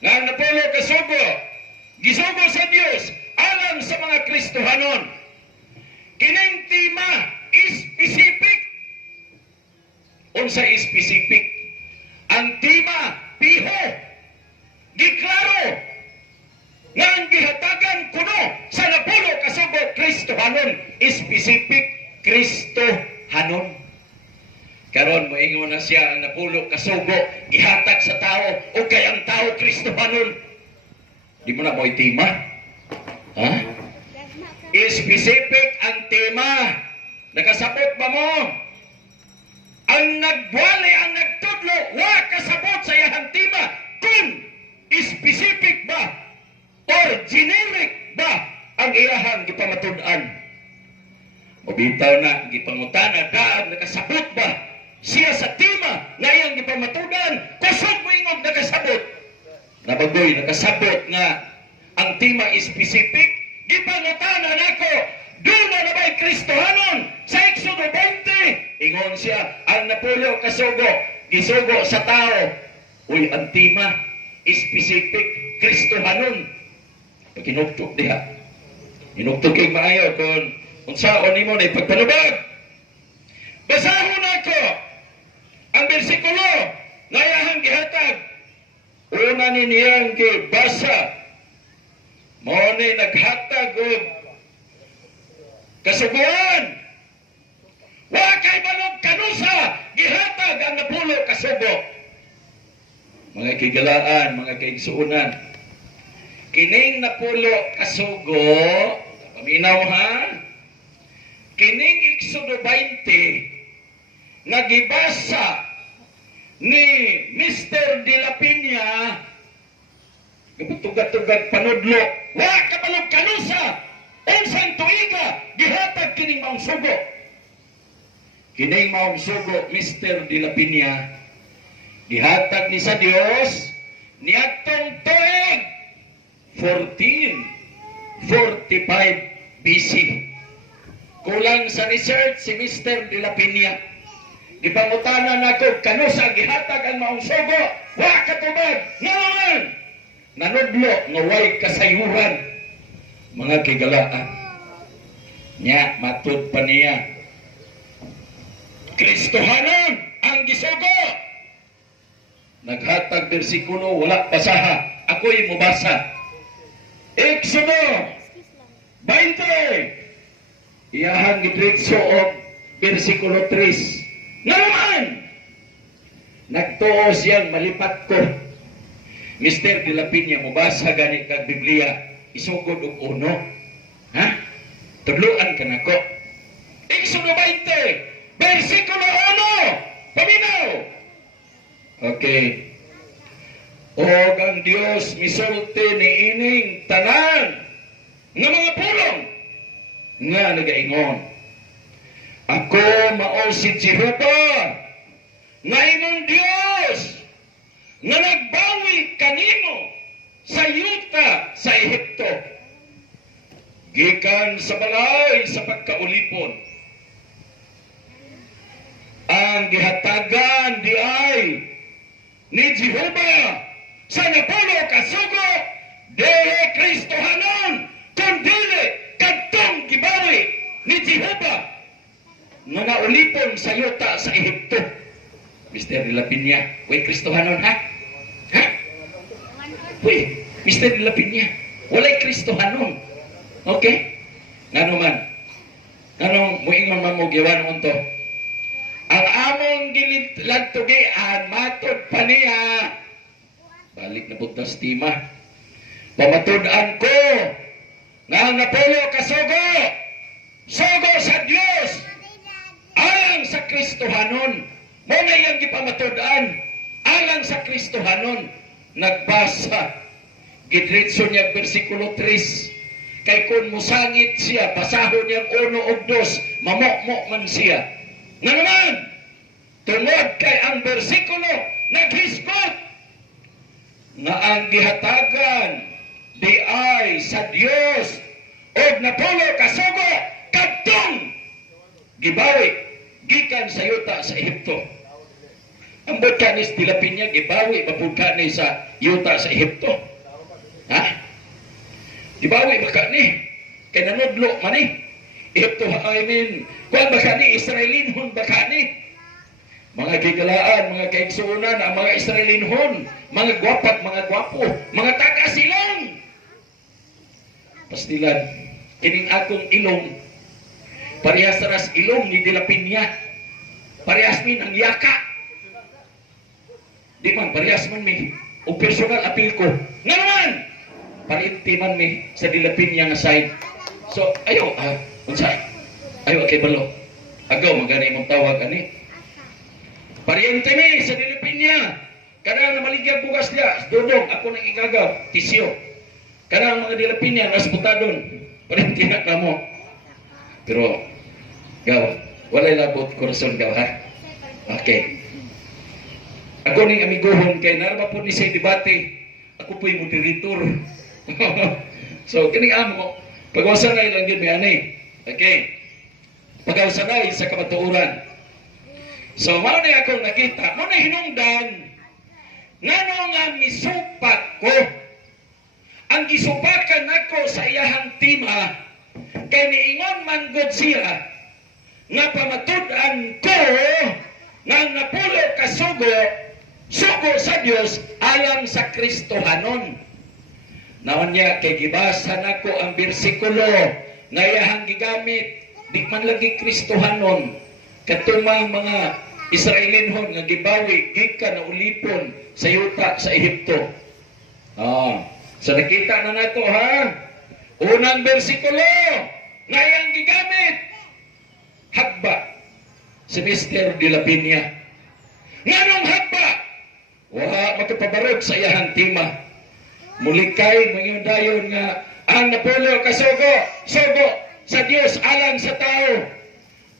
nga ang napulo kasugo, gisugo sa Diyos, alang sa mga Kristohanon. Kining tima, specific. Unsa specific? Ang tima, piho, giklaro, nga ang gihatagan kuno sa napulo kasugo Kristohanon, specific Kristohanon. Karon moingon na siya ang napulo kasugo gihatag sa tao o kay ang tao Kristohanon. Di mo na mo tima? Ha? Specific ang tema. Nakasabot ba mo? Ang nagwali, ang nagtudlo, wa kasabot sa iyang tima kung specific ba or generic ba ang iyahang gipamatudan. Mabitaw na, gipangutana, daan nakasabot ba siya sa tima na iyang gipamatudan? Kusog mo ingog nakasabot. nabagoy nakasabot nga ang tema specific gipangutanan ako doon na ba'y Kristohanon sa Exodo 20 ingon siya ang napulo kasugo gisugo sa tao uy ang tema specific Kristohanon pagkinugtok diha inugtok kay maayo kung unsaon nimo na ipagpanubag basahon ako ang bersikulo nga iyahang gihatag una niniyang gibasa mao ni naghatag og kasuguan wa kay balog kanusa gihatag ang napulo kasugo mga kigalaan mga kaigsuunan kining napulo kasugo paminaw ha kining Exodo 20 nga gibasa ni Mr. De La Piña gapatugat-tugat panudlo wa kabalog kanusa unsang tuiga gihatag kining maong sugo kining maong sugo Mr. De La Piña gihatag ni sa Dios niadtong tuig 1445 BC kulang sa research si Mr. De La Piña gipangutanan nako kanusa gihatag ang maong sugo wa katubag ngayon nanudlo nga way kasayuran mga kigalaan nya matud pa niya Kristohanon ang gisugo naghatag bersikulo wala pasaha ako'y mubasa Exodo 20 iyahang gidritso og bersikulo 3 nga naman nagtuo siyang malipat ko Mr. De La Piña mubasa gani kag Biblia isugod og uno ha tudloan ka nako Exodo 20 bersikulo 1 paminaw okay og ang Dios misulti ni ining tanan nga mga pulong nga nagaingon ako mao si Jehovah nga imong Dios nga nagbawi kanimo sa yuta sa Ehipto gikan sa balay sa pagkaulipon ang gihatagan di ay ni Jehovah sa napulo kasugo dili Kristohanon kundi kadtong gibawi ni Jehovah nga naulipon sa yuta sa Ehipto Mr. De La Piña way Kristohanon ha way Mr. De La Piña walay Kristohanon okay ngano man ngano muingon man mo giwan unto ang among gilagtugian matud pa niya balik na butas tima pamatud-an ko nga ang napulo kasugo sugo sa Dios alang sa Kristohanon mo nga iyang gipamatud-an alang sa Kristohanon nagbasa gidritso niya bersikulo 3 kay kun musangit siya basahon niya 1 ug 2 mamokmo man siya nga naman tungod kay ang bersikulo naghisgot nga ang gihatagan di ay sa Dios og napulo kasugo kadtong gibawi gikan sa yuta sa Ehipto ang botanis De La Piña gibawi mapud kani sa yuta sa Ehipto ha gibawi ba kani kay nanudlo man ni Ehipto I mean kuan ba kani Israelinhon ba kani mga gigalaan, mga kaigsuunan, ang mga Israelinhon, mga gwapat, mga gwapo, mga taga-silong. Pastilan, kining akong ilong, parehas ras ilong ni De La Piña, parehas min ang yaka. Di man, parehas man mi, o personal appeal ko. Nga naman, parinti man mi sa De La Piña nga side. So, ayaw, unsay? Ayaw, kay balo. Agaw, magana imong tawag, ani? Pariente mi sa De La Piña. Kanang na maligyan bugas niya. Dudong, ako nang igagaw. Tisyo. Kanang mga De La Piña, nasbutadon. Pariente na ka mo. Pero, gaw, walay labot korason gaw ha. Okay. Ako ning amiguhon kay narma po ni sa debate. ako po'y moderator. So, kining amo, pag-wasanay lang yun, may ani. Okay. Pag-wasanay sa kamatuoran. So, mao na akong nakita, mao na hinungdan, ngano nga misupak ko. Ang gisupakan nako sa iyahang tima, kay niingon man gud siya, nga pamatud-an ko, nga napulo ka sugo sa Dios alang sa Kristohanon. Naon niya kay gibasa nako ang bersikulo nga iyahang gigamit, di man lagi Kristohanon, katumang mga Israelinhon nga gibawi gikan na ulipon sa yuta sa Ehipto. So nakita na nato ha. Unang bersikulo nga iyang gigamit, Hagba si Mr. de la Piña. Nganong Hagba? Wa magkapabarog sa iyahang tima. Mulikay mangyudayon nga ang napulo ka sugo sa Dios alang sa tao.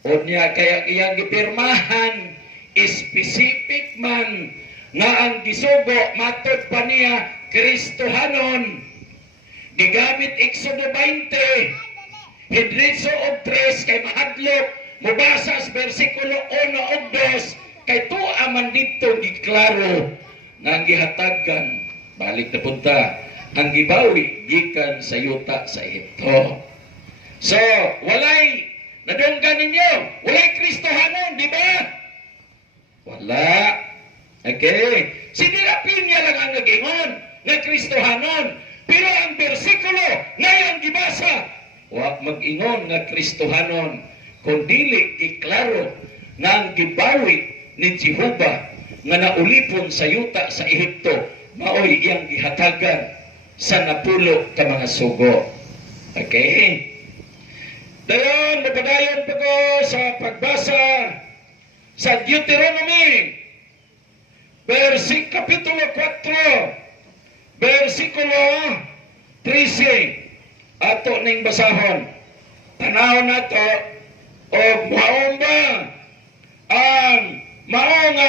Unya kaya iyang gipirmahan specific man nga ang gisugo matod pa niya Kristohanon. Gigamit Exodo 20 Hidritso og 3 kay mahadlok mubasa sa bersikulo 1 og 2 kay tuwa man dito giklaro nga ang gihatagan balik na punta ang gibawi gikan sa yuta sa Ehipto. So walay nadunggan ninyo, walay Kristohanon, di ba? Wala. Okay. Si de la Piña lang ang nagingon na Kristohanon. Pero ang bersikulo ngayon gibasa, wa mag-ingon nga Kristohanon, kundili iklaro nga ang gibawi ni Jehovah nga naulipon sa yuta sa Ehipto, maoy iyang gihatagan sa napulo ka mga sugo. Okay? Dayon, napadayon pa ko sa pagbasa sa Deuteronomy, Kapitulo 4, versikulo 13, ato ning basahon. Tanaw na to, o maong ba ang maong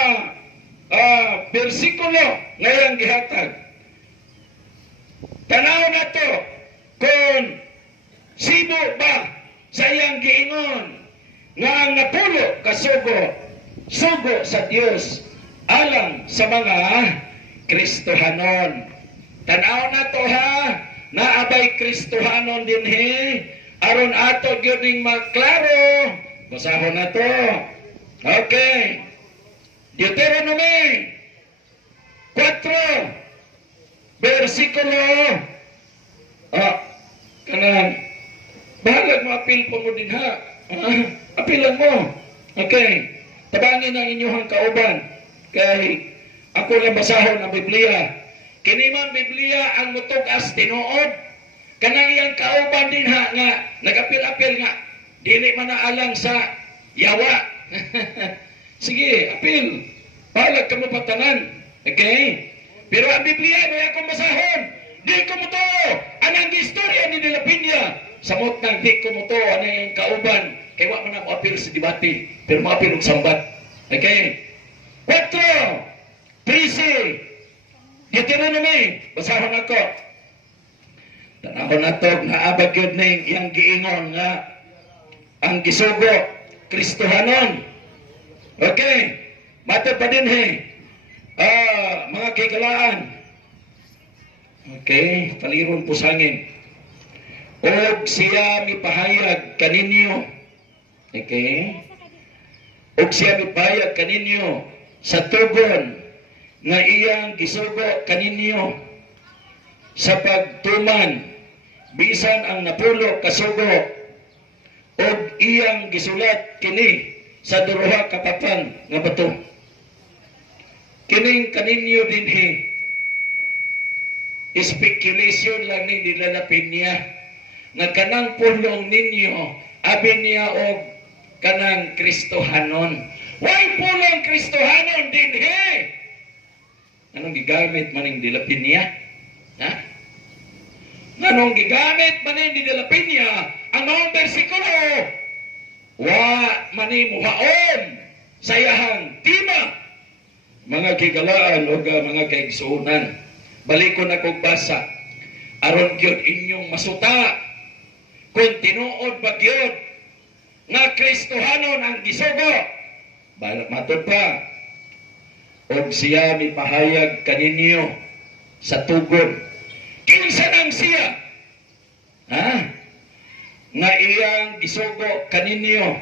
versikulo ngayang gihatag. Tanaw na to, kung sibo ba sa iyang giingon nga ang napulo sugo sa Dios alang sa mga Kristohanon. Tanaw na to ha, naabay Kristohanon din he, aron ato gyud ning magklaro. Basahon na to. Okay. Deuteronomy 4 versikulo kanang bahalag mo apil po mo din ha. Apilan mo. Okay. Tabangin ang inyong kauban. Kay ako lang basahon ang Biblia. Kini man Biblia ang mutugas tinuod. Kanang iyang kauban din ha nga nagapil-apil nga dili man na alang sa yawa. Sige, apil. Bahalag ka mo patanan. Okay? Pero ang Biblia may akong basahon. Di ko mo to. Anang istorya ni De la Piña. Samot ng di ko mo to. Anang iyang kauban. Kaya wak man na mo apil sa debate. Pero mo apil og sambat. Okay? 4:13 Deuteronomy, basahon ako. Tanahon nato naabag yun na yung giingon nga ang gisugo Kristohanon. Okay, matod pa din mga kikalaan. Okay, paliron pusangin. Og siya mipahayag kaninyo. Okay, og siya mipahayag kaninyo sa tugon nga iyang gisugo kaninyo sa pagtuman bisan ang napulo kasugo og iyang gisulat kini sa duha ka papan nga bato. Kining kaninyo dinhi speculation lang ni dilalapin niya nga kanang pulong ninyo abi niya og kanang Kristohanon. Why pulong Kristohanon dinhi? Anong gigamit maning dilapin niya? Ha? Anong gigamit maning dilapin niya? Ang mga bersikulo, wa maning muhaon sa iyahang tima. Mga kigalaan o mga kaigsuunan. balikon akong basa aron gyud inyong masuta kung tinuod ba gyud nga Kristohanon ang gisugo. Matod pa, og siya mipahayag kaninyo sa tugon. Kinsa nang siya? Ha? Nga iyang gisugo kaninyo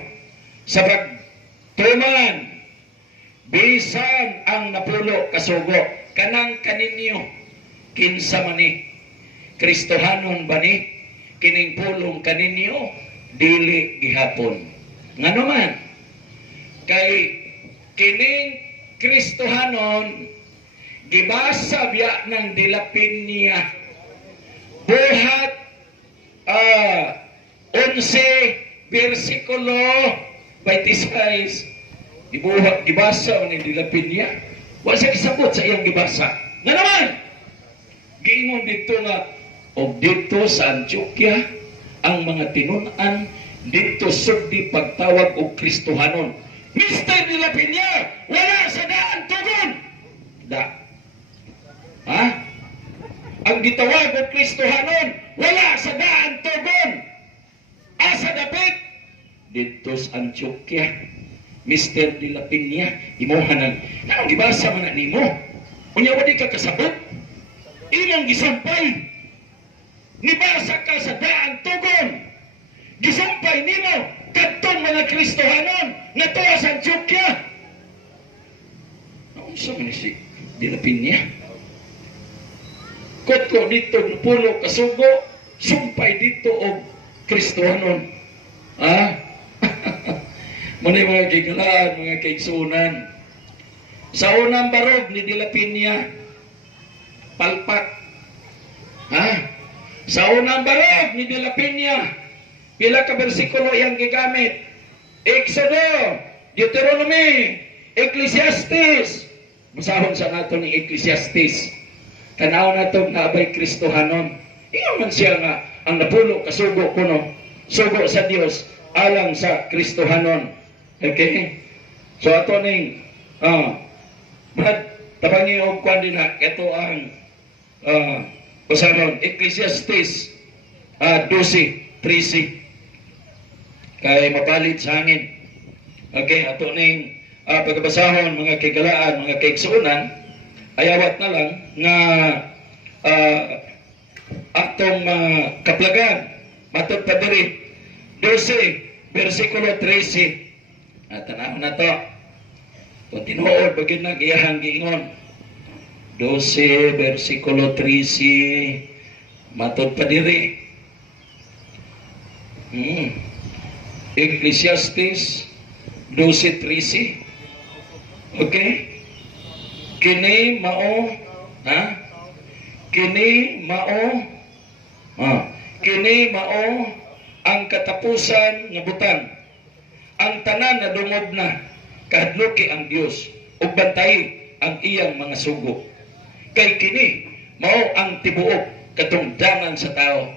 sa pagtuman bisan ang napulo kasugo kanang kaninyo kinsa man ni Kristohanon ba ni kining pulong kaninyo dili gihapon. Ngano man kay kining Kristohanon gibasa biya ng dilapin niya buhat 11 versikulo 26 gibasa ng dilapin niya wa siya kisabot sa iyang gibasa. Nga naman giingon dito nga og dito sa Antioquia ang mga tinun-an dito sugdi pagtawag og Kristohanon. Mr. dilapin niya wala sa daan tugon da. Ha? Ang gitawag og Kristohanon wala sa daan tugon. Asa dapit dito sa Antioquia. Mr. dilapin niya imohanan nang gibasa man nimo. Unya wa di ka kasabot. Ilang gisampay. Nibasa ka sa daan tugon. Gisampay nimo kadtong mga Kristohanon nga tuwa sa Antioquia. Naunsa man si dilapin niya? Kotko dito pulo kasugo, sumpay dito og Kristohanon. Ha? Muna mga kaigalaan, mga kaigsunan. Sa unang barog ni dilapin niya, palpak. Ha? Sa unang barog ni dilapin niya, pila ka bersikulo iyang gigamit. Exodo, Deuteronomy, Ecclesiastes. Masahon sa nato ni Ecclesiastes. Tanaw na ito na abay Kristohanon. Ingon man siya nga ang napulo kasugo kuno, sugo sa Dios alang sa Kristohanon. Okay? So ato ning tabangi og kwan din na ito ang usaron Ecclesiastes 12:13 kay mapalit sa hangin. Okay, ato ning pagbasahon mga kaigalaan, mga kaigsunan, ayawat na lang nga atong kaplagan matod pa diri 12 versikulo 13. Tanaw na to. Kung tinuod bagid na iyahang giingon 12 versikulo 13 matod pa diri. Ecclesiastes 12:13. Okay? Kini mao ang katapusan nga butang. Ang tanan na dungob na kahadloki ang Dios ug bantay ang iyang mga sugo. Kay kini mao ang tibuok katungdangan sa tao.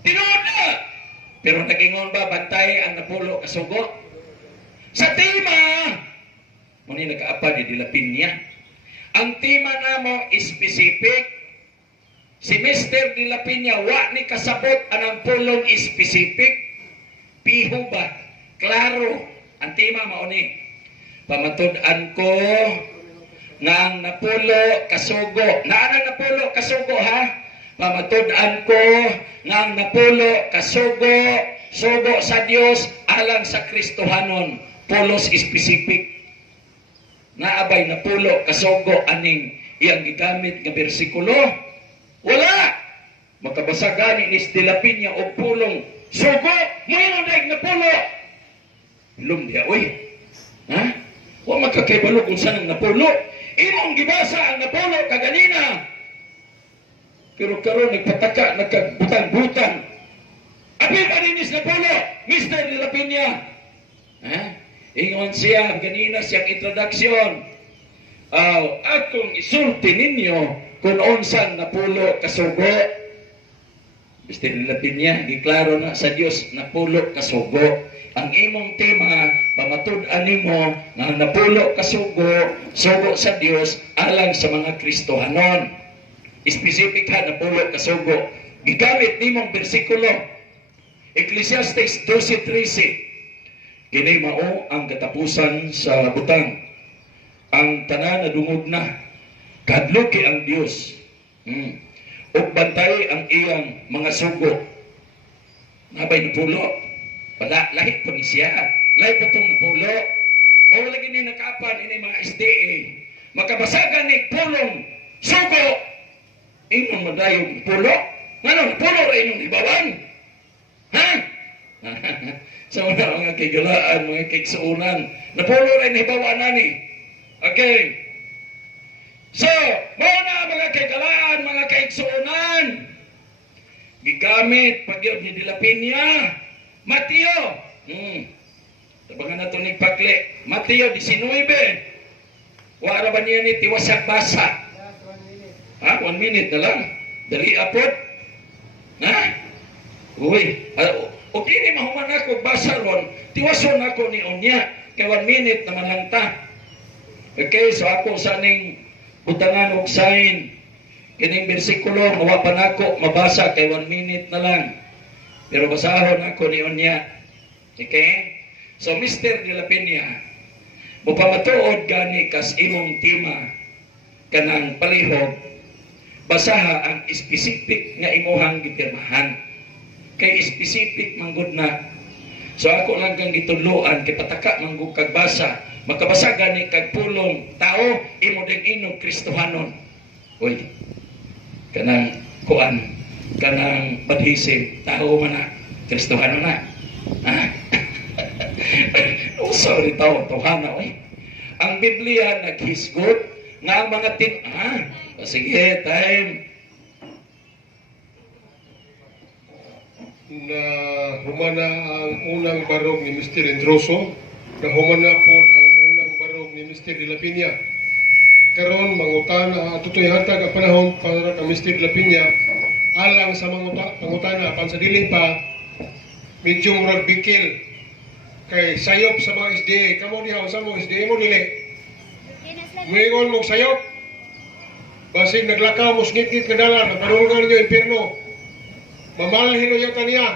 Tinuod na! Pero nagingon ba bantay ang napulo ka sugo? Sa tema muni nagaapa di dilapin niya. Ang tema namo specific. Si Mr. Dilapin niya wa ni kasabot anang pulong specific. Piho ba? Klaro. Ang tema mao ni pamatud-an ko nga ang napulo kasugo. Naanang napulo kasugo ha? Pamatud-an ko nga ang napulo kasugo, sugo sa Dios alang sa Kristohanon. Pulos specific. Naabay napulo kasugo aning iyang gigamit nga bersikulo. Wala! Makabasa gani ni Dilapin niya o pulong sugo, mayroon daig na pulo. Ilum diya, uy. Ha? Huwag magkakaibalo kung saan ang napulo. Imong gibasa ang napulo kaganina. Pero karon nagpataka, nagkabutang-butang. Apil pa rin is napulo, Mr. Dilapin niya. Ha? Ingon siya, ganina siyang introduction. Akong isulti ninyo kung unsan napulo kasugo. Mr. Dilapin niya, giklaro na sa Dios napulo kasugo. Ang imong tema, pamatud-an nimo nga napulo kasugo, sugo sa Dios alang sa mga Kristohanon. specific ha na pulo ka sugo. Gigamit nimong bersikulo Ecclesiastes 12:13. Kini mao ang katapusan sa butang. Ang tanan na dungog na, kadluki ang Dios. Ug bantay ang iyang mga sugo. Nabay na pulo. Wala, lahi po ni siya. Lahi po itong pulo. Mawala gini nakapan ini mga SDA. Makabasagan ni pulong sugo. Inyong madayong pulo. Ngano, pulo ra inyong ibawan. Ha? Sa mga kigalaan, mga kigsuunan. Napulo ra inyong ibawan na ni. Okay. So, muna mga kagalaan, mga kaigsuunan, gigamit pag-iod ni Dilapinya, Mateo, tabangan na ito ni Pakle, Mateo 19, wala ba niya ni tiwasak basa? Ha? 1 minute na lang, dali apod? Ha? Uy, o kini mahuman ako basa ron, tiwason ako ni Unya, kay 1 minute naman lang ta. Okay, so ako sa ning butangan og sign kining bersikulo mawa pa nako mabasa kay 1 minute na lang, pero basahon ako ni Unya. Okay, so Mr. De La Peña, mupamatuod gani kas imong tema kanang palihog, basaha ang specific nga imuhang gipirmahan kay specific manggod na. So ako lang kang gitudloan kay pataka manggod kag basa, makabasa gani kag pulong tao imo ding inog Kristohanon. Uy, kanang kuan, kanang badhisib tao man na Kristohanon na. Ha? Oh, sorry tao tohana oy. Ang Biblia naghisgot nga ang mga sige, time na humana ang unang barog ni Mr. Entroso, na humana po ang unang barog ni Mr. De La Peña. Karon mangutana atutoy hatag ang panahon para kay Mr. De La Peña alang sa pangutana pan sa dili pa medyo murag bikil kay sayop sa mga SDA. Kamo diha sa mga SDA mo dili. Muingon mo sayop. Basig naglakaw mo ngit-ngit ka dalan, napanungan niyo impierno. Mamalhin o yata niya.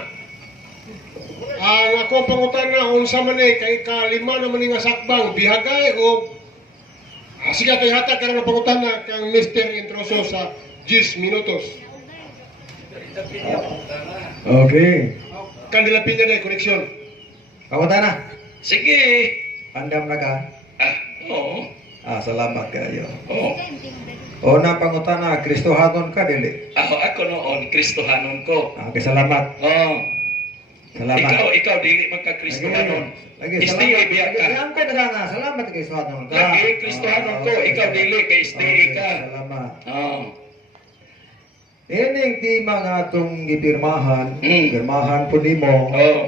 Ang ako pangutan na unsa man kay kalima naman nga sakbang bihagay o sige toy hatag karon pangutan na kang Mr. Introso sa 10 minutos. Okay. Kan De La Peña na koneksyon. Kamusta na? sige. Andam na ka? Oo. Salamat kayo. Oo. O na pangutana, Kristohanon ka dili? Ako noon Kristohanon ko. Okay, salamat. Oh. Salamat. Ikaw dili magka-Kristohanon. Lagi, SDA biya ka. Salamat ka na sana. Salamat kay Kristohanon ka. Lagi Kristohanon ko, ikaw dili kay SDA Okay, ka. salamat. Oh. Ining di mga atong gipirmahan, pirmahan po nimo. Oh.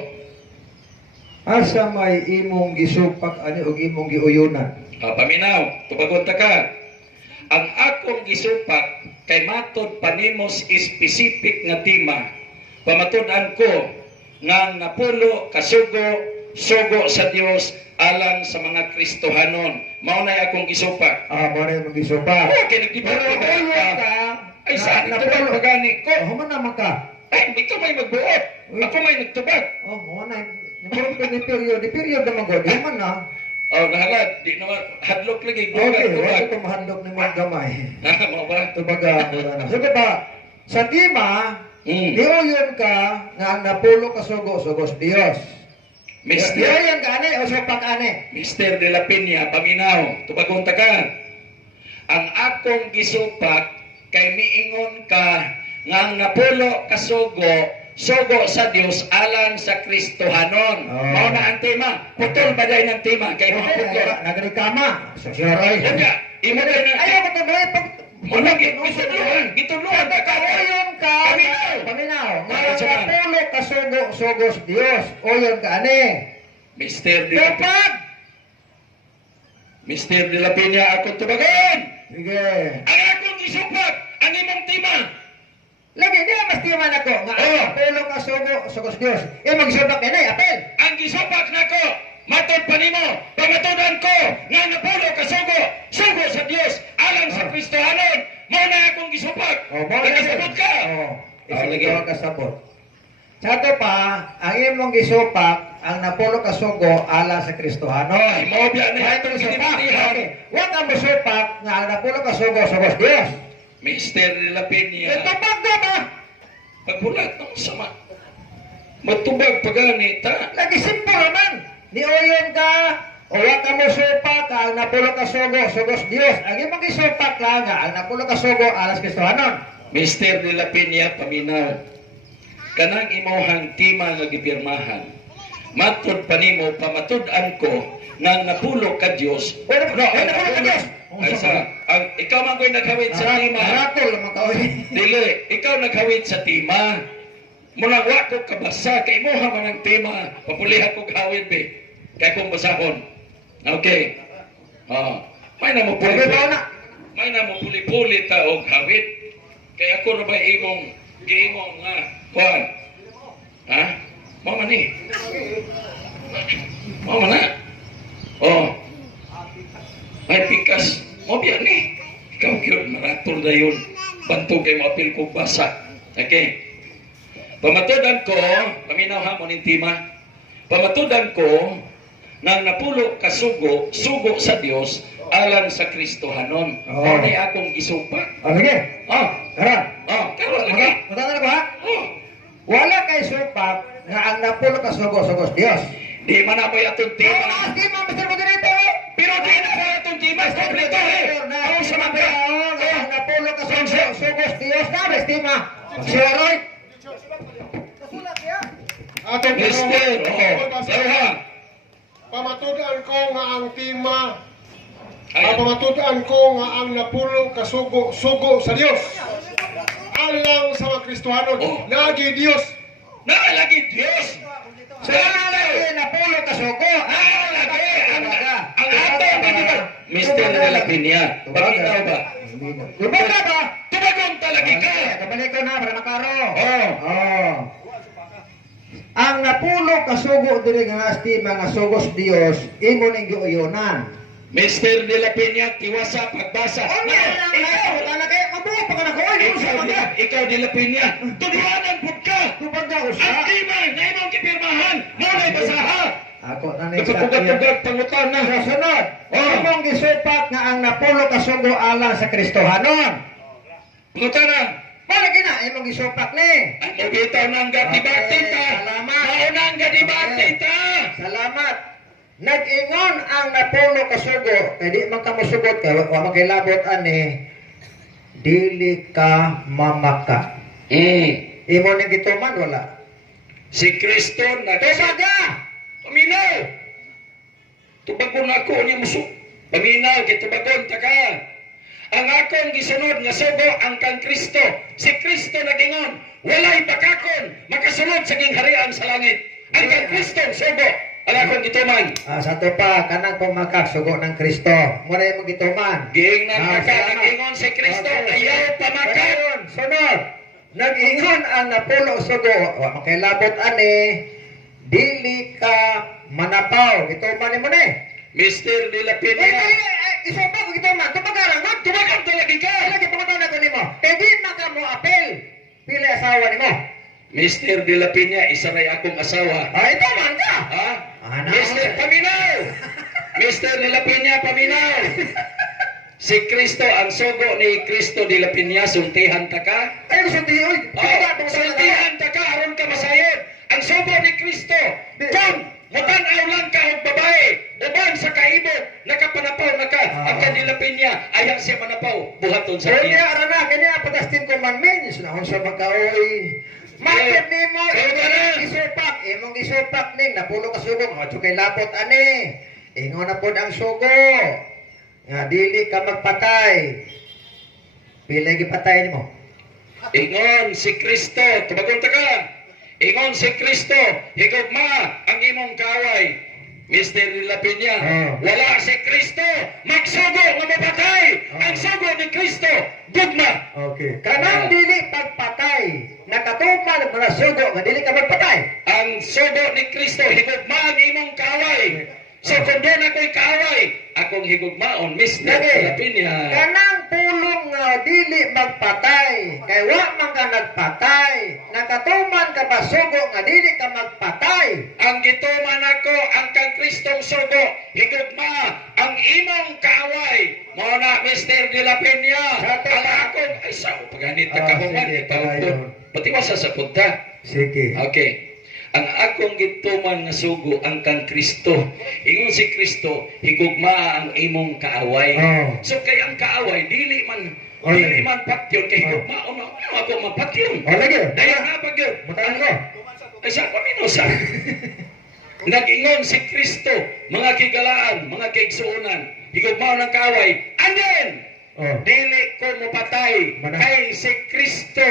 Asa may imong gisupak ani og imong giuyunan. Paminaw, tubagon ta ka. Ang akong gisupak kay matod panimos specific nga tema. Pamatud-an ko nga napulo kasugo sugo sa Dios alang sa mga Kristohanon. Mao na akong gisupak. Mo na imong gisupak. Okay, nagdibaro ka. Ay, saan nagtubag pagani ko? Human naman ka. Ay, hindi ka may magbuot. Ako may nagtubag. Mo na. Namuron ka ni period. Di period naman ko. Di man na. Oh, nahalad. Di naman, hadlok lagi. Okay, wala Tubag. ko mahandog ni mga gamay. Mo ba? Tubaga mo na. So ba, sa tima, niuyon ka nga ang napulo ka sugo-sugos Dios. Mr. Niuyon ka ani o supak ani? Mr. De La Peña, paminaw. Tubagon ta ka. Ang akong gisupak kay miingon ka nga ang napulo ka sugo sa Dios alang sa Kristohanon. Mao na ang tema. Putol ba dahil ng tema? Kay mga putol. Nagrekama. Sa siyaray. Kaya, imo dahil ng Ayaw ko na ba? Muna, gituluhan ka ka. Uyon ka. Paminaw. Paminaw. Nga Bakit siya? ang napulo ka sugo-sugos Dios. Uyon ka ani. Mr. De La Peña. Dapat. Mr. De La Peña, akong tubagon. Sige. Ang akong isupak, ang imong tema. Lagi, di na mas timan ako. Nga ang napulo ka sugo-sugos Dios. Imong gisubak yan apel. Ang gisupak nako, matod pa nimo, pamatudan ko, nga napulo ka sugo sa Dios, alang sa Kristohanon, mao na akong gisupak. imong gisupak ang napulo ka sugo ala sa Kristohanon. Ay, mo biya ni Ito hatong supak. ginibitihan. Wa ka mo supak nga ang napulo ka sugo sugos Dios. Mister de la Peña. Ito pagda ba? Paghulat ng sama. Matubag paganita. Lagi simple naman. Niuyon ka o wa ka mo supak ang napulo ka sugo sugos Dios. Ang imong gisupak lang nga ang napulo ka sugo ala sa Kristohanon. Mister de la Peña paminaw. Kanang imong tima nga gipirmahan. Matud pa nimo pamatud-an ko nang napulo ka Dios. Wala napulo ka Dios. Ay sa, ikaw man ko'y naghawid sa tima. Maratol naman ka oi. Dili, ikaw naghawid sa tima. Muna wa ko kabasa kay mo man ang tima. Papulihan ko hawid be. Kay kong basahon. Okay. May na mo puli. May na mo puli-puli ta og hawid. Kay ako ra ba imong giimong nga kuan. Ha? Mo man ni. Mo man na. May pikas. Mo biya ni. Ikaw gyud maratol dayon. Bantog kay moapil kog basa. Okay. Pamatudan ko, paminaw ha mo ning tima. Pamatudan ko nang napulo ka sugo sa Dios alang sa Kristohanon. Oh. Ni akong gisupak. Lagi. Tara. Karon lagi. Matanda na ko ha? Oh. Wala kay supak nga ang napulo ka sugo sugos Dios. Di man na mo'y atong tima. Di mo Mr. Moderator. Pero di na ko atong tima. Kompleto Ang sa mga. Ang napulo ka sugos Dios na estima. Siroy. Atong Mister. Sarha. pamatudan ko nga ang tima, Ay, pamatudan ko nga ang napulo ka sugo sa Dios. Alang sa mga Kristohanon, Oh. lagi Dios. naalagi Diyos. Sa lagi napulo ka sugo. Naalagi. Ang atong giniba. Mister de la Peña. Pagkitaw ba? Kumbaga ba? Tumagon talagi ka. Kabalik ko na para makaro. Ang napulo ka sugo diri nga estima nga sugos Dios imo ning giuyonan. Mister de la Peña, tiwasa pagbasa. Ikaw de la Peña, tuduanan po ka. Ang tima na imong kipirmahan, mulay basaha. Ako na ni Nagkapugat-pugat pangutan na. Kasunod, imong gisupak nga ang napulo ka sugo alang sa Kristohanon. Pangutan na. Palagi na imong gisupak ni. Ang mabitaw ng gati-bati ta. Salamat. Maunang gati-bati ta. Salamat. Nag-ingon ang napulo ka sugo, kay di man ka mosugot kay wa magilabot ani dili ka mamaka. Imo ni gituman wala. Si Kristo na Tumaga. paminaw. Tubagon ako niya muso. Paminaw, kitubagon ta ka. Ang akong gisunod nga sugo ang kang Kristo. Si Kristo nagingon, walay pakakon, makasunod sa gingharian sa langit. Ang kang Kristo sugo, ang akong gituman. Sa to pa kanang pumakak sugo ng Kristo. Mura imong gituman. Giingnan ka, nagingon si Kristo, ayaw pamakan. Sunod. Nag-ingon ang napulo sugo, wa makilabot ani dili ka manapaw. Gituman nimo ni. Mr. De La Peña, Isopa ko gituman. Tumagarang man. tumagang talaga ka. Lagi pangutana ko nimo. Pwede na ka mo apel. Pila asawa nimo. Mr. De La Peña, isa rin akong asawa. Ito man ka. Ha? Ano? Mr. Paminaw! Mr. De La Peña, Paminaw! Si Kristo, ang sugo ni Kristo de la Peña, sultihan ta ka? Ay, gusto di, uy. Sultihan ta ka, aron ka masayod. Ang sugo ni Kristo, kung mutanaw lang ka og babae, uban sa kaibog, nakapanapaw na ka, ang De La Peña, ayaw siya manapaw, buhaton sa Kanya, niya. arana, kanya, patastin ko man means na kung sa magkaoy. Makit ni mo, imong isupak, imong isupak ning, napulo ka sugo, mga tsukay lapot, ani. Ingon na po ang sugo. Nga, dili ka magpatay. Pila gipatay nimo. Ingon si Kristo, tumagon ta ka. Ingon si Kristo, higugma ang imong kaway. Mr. De La Peña, wala si Kristo, magsugo nga mapatay. Ang sugo ni Kristo, dugma. Okay. Kanang dili pagpatay, nakatumal mga sugo, nga dili ka magpatay. Ang sugo ni Kristo, higugma ang imong kaway. So kung doon ako'y kaway, akong higugmaon, Mr. De La Peña. Kanang nagpulong nga dili magpatay. Kay wa man ka nagpatay. Nakatuman ka ba sugo nga dili ka magpatay. Ang gituman ako ang kang Kristong sugo, higugma ang imong kaaway. Mao na Mr. De La Peña. Ang akong ay sa paganit na kahuman sige, itaw palayon. pati wasa sa punta. Sige. Okay. Ang akong gituman nga sugo ang kang Kristo. Ingon si Kristo, higugma ang imong kaaway. Oh. So kay ang kaaway dili man Okay. patyon kay higugma ano ako mapatyon. O lagi. Daya nga pag Mutahan ko. ay sa paminosa. Nag-ingon si Kristo, mga kigalaan, mga kaigsuunan, higugma ng kaaway. Anden! Oh. Dili ko mopatay Mana? kay si Kristo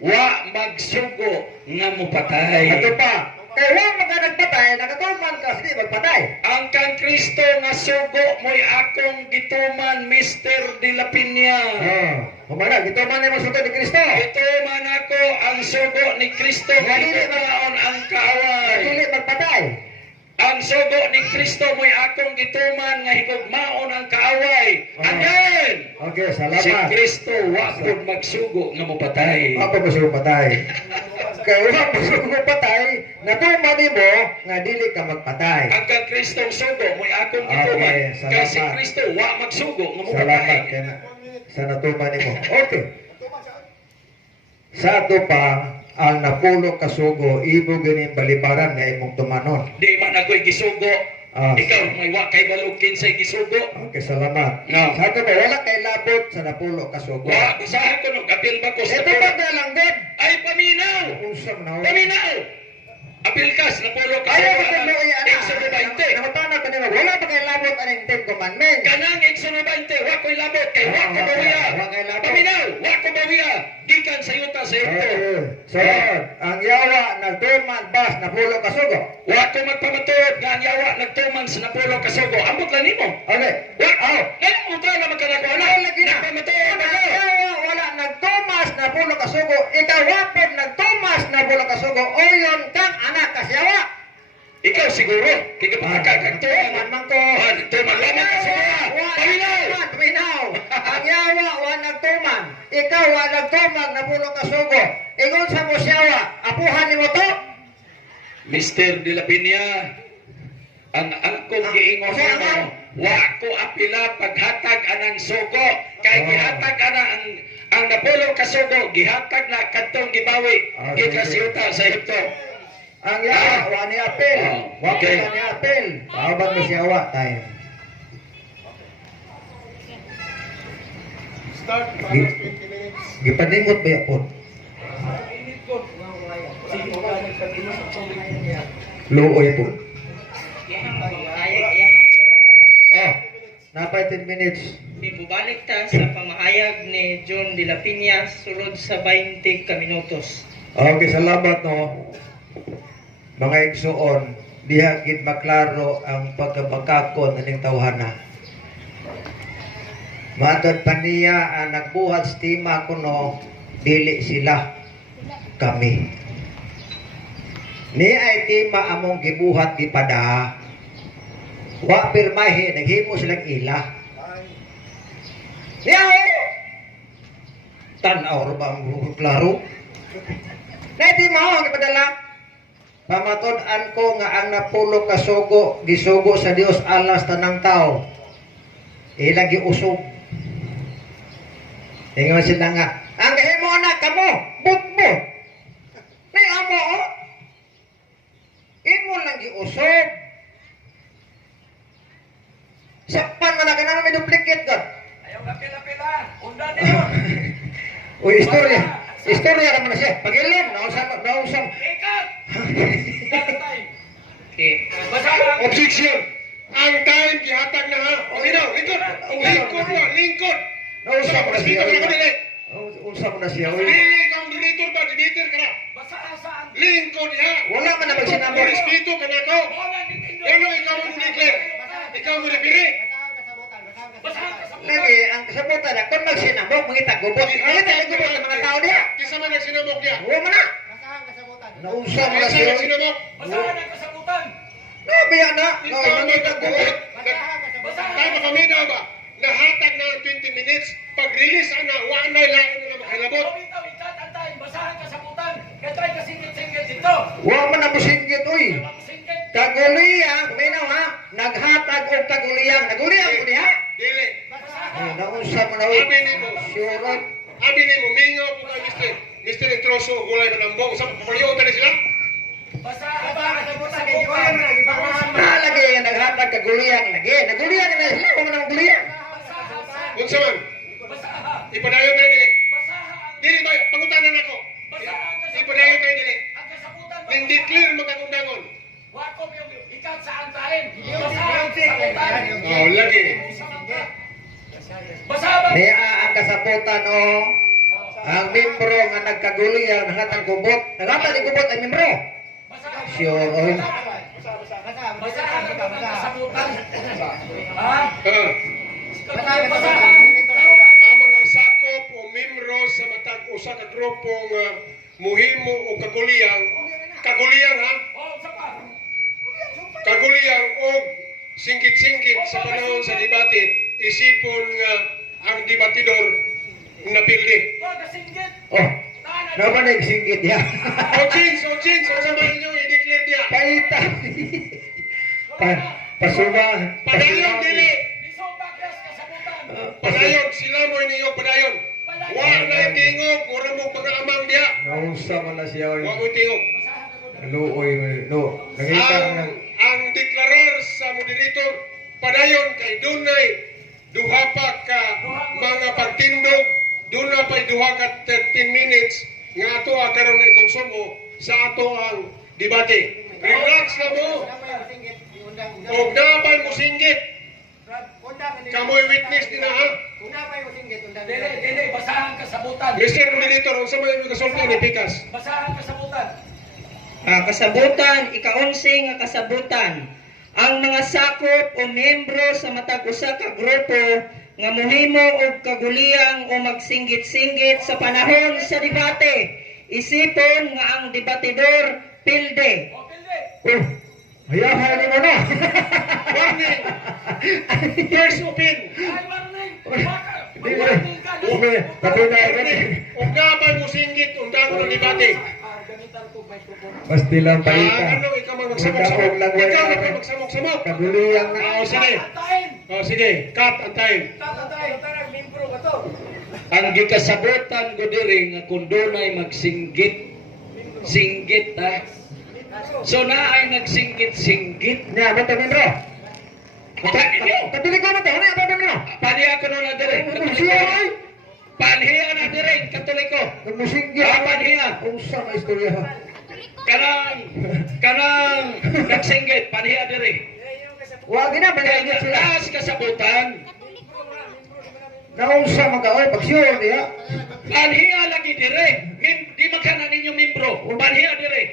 wa magsugo nga mopatay. Ato pa. Kay wa man ka nagpatay, nakatuman ka hindi magpatay. Ang kang Kristo nga sugo mo'y akong gituman, Mr. De La Peña. Oh. Kumana, gito man yung suto ni Kristo. Gituman ako ang sugo ni Kristo, gituman ang kaaway. Dili magpatay. Ang sugo ni Kristo mo'y akong gituman nga higugmaon ang kaaway. Amen! Okay, Si salamat. Kristo wa pud magsugo nga mopatay. Ako ba sugo patay? Kaya wa mo sugo patay, natuman mo nga dili ka magpatay. Ang kang Kristong sugo mo'y akong gituman. Okay, Kay si salamat. Kristo wa magsugo nga Salamat mopatay. kaya na, sa natuman mo. Okay. Sa ato pa, ang napulo kasugo, ibo ganing balibaran nga imong tumanon. Di man ako'y gisugo. Ah. Ikaw may wa kay balog kinsay gisugo. Okay, salamat. No. Sa ato pa, wala kay labot sa napulo kasugo. Wa basahan ko nung apil ba ko sa Ito pa na lang, God. ay paminaw. Unsang na. Paminaw. Apil kas na pulo ka. Ayaw ko mo iya na. Ikso 20. Namatana ko nila, wala pa kay labot aning 10 commandments. Kanang ikso 20. Wa ko'y labot kay wa ko bawiya. Wa kay labot. Paminaw. Wa ko bawiya. Gikan sa yuta sa yuto. So, ang yawa nagtuman bas napulo kasugo. Wa ko magpamatuod nga ang yawa nagtuman sa napulo kasugo. Ambot lang nimo. Okay. Wa. Oh. Ngayon mo tayo naman kanako. Ano? Wala lagi na. Nagpamatuod Ang ako. yawa wala nagtumas napulo kasugo. Ikaw wapod nagtumas napulo kasugo. O yun kang anak kas yawa. Ikaw siguro. Kaya kapag Tuman man ko. Tuman lamang kasugo. Paminaw. Paminaw. Ang yawa wa nagtuman. Ikaw wa nagtuman napulo kasugo. Ingon sa mo siyawa. Apuhan ni mo to. Mr. De La Peña, ang akong giingon Sa mo, wa ko apila paghatag anang sugo. Kay gihatag ana ang napulo ka sugo, gihatag na kadtong gibawi. Gikasiyuta sa ito. Ang yawa wa ni apel. Wa Okay. ko ni apel. Tawag ni siyawa tayo. Start para 20 minutes. Gipanimot ba yapon? Luoy po. Oh, napay 10 minutes. Ibubalik ta sa pamahayag ni John de la Peña sulod sa 20 ka minutos. Okay, salamat no. Mga igsuon, diha gid maklaro ang pagkabakakon ning tawhana. Matod pa niya ang nagbuhat sa tima kuno, dili sila kami. Ni ay tima among gibuhat di pada. Wa pirmahi naghimo silang ila. Niyaw! Tanaw ba ang klaro? Dahil mo ang ipadala. Pamatod-an ko nga ang napulo kasugo, gisugo sa Dios alas tanang tao. Ilang giusog. Ingon sila nga, ang gahimo na kamo, butbo. Nay amo o. Imo lang giusog. Sakpan man na ka naman may duplicate God. Ayaw kapila-pila, undan niyo. Uy, istorya. Istorya naman na siya. Pag-ilim, nausang. Ikat! Okay. Objection! Ang time, gihatag na ha. O, ino, lingkod! Lingkod mo, lingkod! Nausang mo na siya. Respeto ka na dili. Usap mo na siya. Uy. Dili kang dilitor ba? Dilitor ka na. Lingkod ha. Wala man na magsinabot. Respeto ka na ako. Ano ikaw mo declare? Ikaw mo repiri? Lagi, ang kasabutan na, kung magsinabot, mangitagubot. Mangitagubot ng mga tao niya. Kisa man nagsinamok niya. Huwag mo na. Nausap mo na Kisa siya. nagsinamok. Nabiya na. Ikaw mo Mangitagubot. nagbuhat. Tayo makaminaw ba? Nahatag na ang 20 minutes. Pag barangay lain nila makilabot. Bitaw ikat antay basahan ka sa butan. Katay ka singit-singit dito. Wa man na musinggit uy. Singit. Kaguliyang, minaw ha, naghatag og kaguliyang. Naguliyang ko niya. Dili. Naunsa mo na uy. Abi nimo. Sure. Abi nimo mingaw po kay Mr. Mr. Introso gulay manambong sa papalyong tani sila. Basahan ka sa butan kay butan. Lagi yang naghatag kaguliyang lagi. Naguliyang na sila, wa man ang guliyang. Unsa man? Basahan. Ipadayon tayo dili. Basahan. Dili ba pangutanan ako? Basahan ka sa Ipadayon tayo dili. ang kasabutan. Ning declare magkakundangon. Wako yung ikat sa antahin. Basahan sa butan. Oh, lagi. Basahan. Niya ang kasaputan o ang membro nga nagkaguliyang naghatag kubot. Naghatag ang kubot ang membro. Sure. Oy. Basahan ka ng kasabutan. Ha? Ah. Ang mga sakop o membro sa matag usa ka grupong muhimo o kaguliyang ha? Oh, sapa. Kaguliyang o singgit-singgit sa panahon sa debate isipon nga ang debatidor napildi. Oh, kasinggit. Oh. Naman singgit ya. O chins, o sa mga inyo i-declare diya. Paita. Pasuma. Padayon dili. Biso baklas kasabutan. Padayon, sila mo ninyo padayon. Wa na tingog, mura mo pag-aamang diya. Nausa man na siya. Wa mo tingog. Luoy. No. Nakita ko na. Ang deklarar sa moderator padayon kay dunay duha pa ka mga pagtindog, duna pa'y duha ka 13 minutes nga ato karon na konsumo sa ato ang debate. Relax na mo. Og dapat mo singgit. Kamoy witness din na ha. Dili, basahan ka sa butan. Mr. Moderator, unsa may mga kasulti ni Pikas? Basahan ka sa butan. Kasabutan, ika-11 nga kasabutan. Ang mga sakop o membro sa matag usa ka grupo nga mohimo og kaguliyang o magsinggit-singgit sa panahon sa debate. Isipon nga ang debatidor pilde. O, pilde. Oh. Hayahan ni mo na. Warning! First open! Ay, warning. Baka. Di Warning ka. Okay. Katulad Warning! Og dapat mo singgit undago ng debate. Basti lang balita. Ano, ikaw magsamok-samok. Ikaw na magsamok-samok. Kaguliyang na. Oh, sige. Antayin. Oh, sige. Cut ang time. Tatay, tarang membro ka to. Ang gikasabutan ko diri nga kung dunay magsinggit ha. So naay nagsinggit-singgit. Niya, ba't ang membro? Katuloy ko na to. Ano yung membro? Paniya ko na diri. Siya ay. Panhiya na diri katuloy ko. Nagmusinggit. Paniya. Kung saan na istorya ha. Kanang nagsinggit panhiya diri. Huwag na, Kaya balagit sila. taas kasabutan. Naunsa mag-away, pag-sure niya. Panhiya lagi diri. Di makana ninyo membro. Panhiya diri.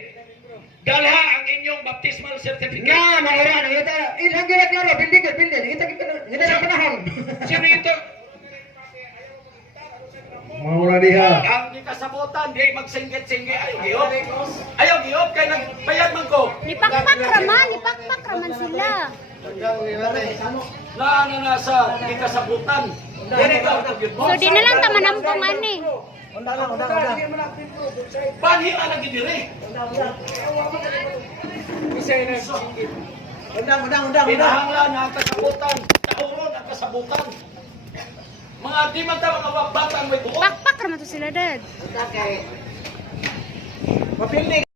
Dalha ang inyong baptismal certificate. Nga, maura na. Ilang gila klaro, building. Kita na panahon. Sino ito? Maura diha. Ang kasabutan, di magsinggit-singgit. Ayaw giyop. Kaya nagbayad man ko. Nipakpak raman sila. Na sa kasabutan. Dili ka. So di na lang tamanampungan eh. Panhiya lagi diri. Pinahanglan ang kasabutan. Kauron ang kasabutan. Mga di man ta mga batang may buo. Pakpak raman to sila dad. Mapili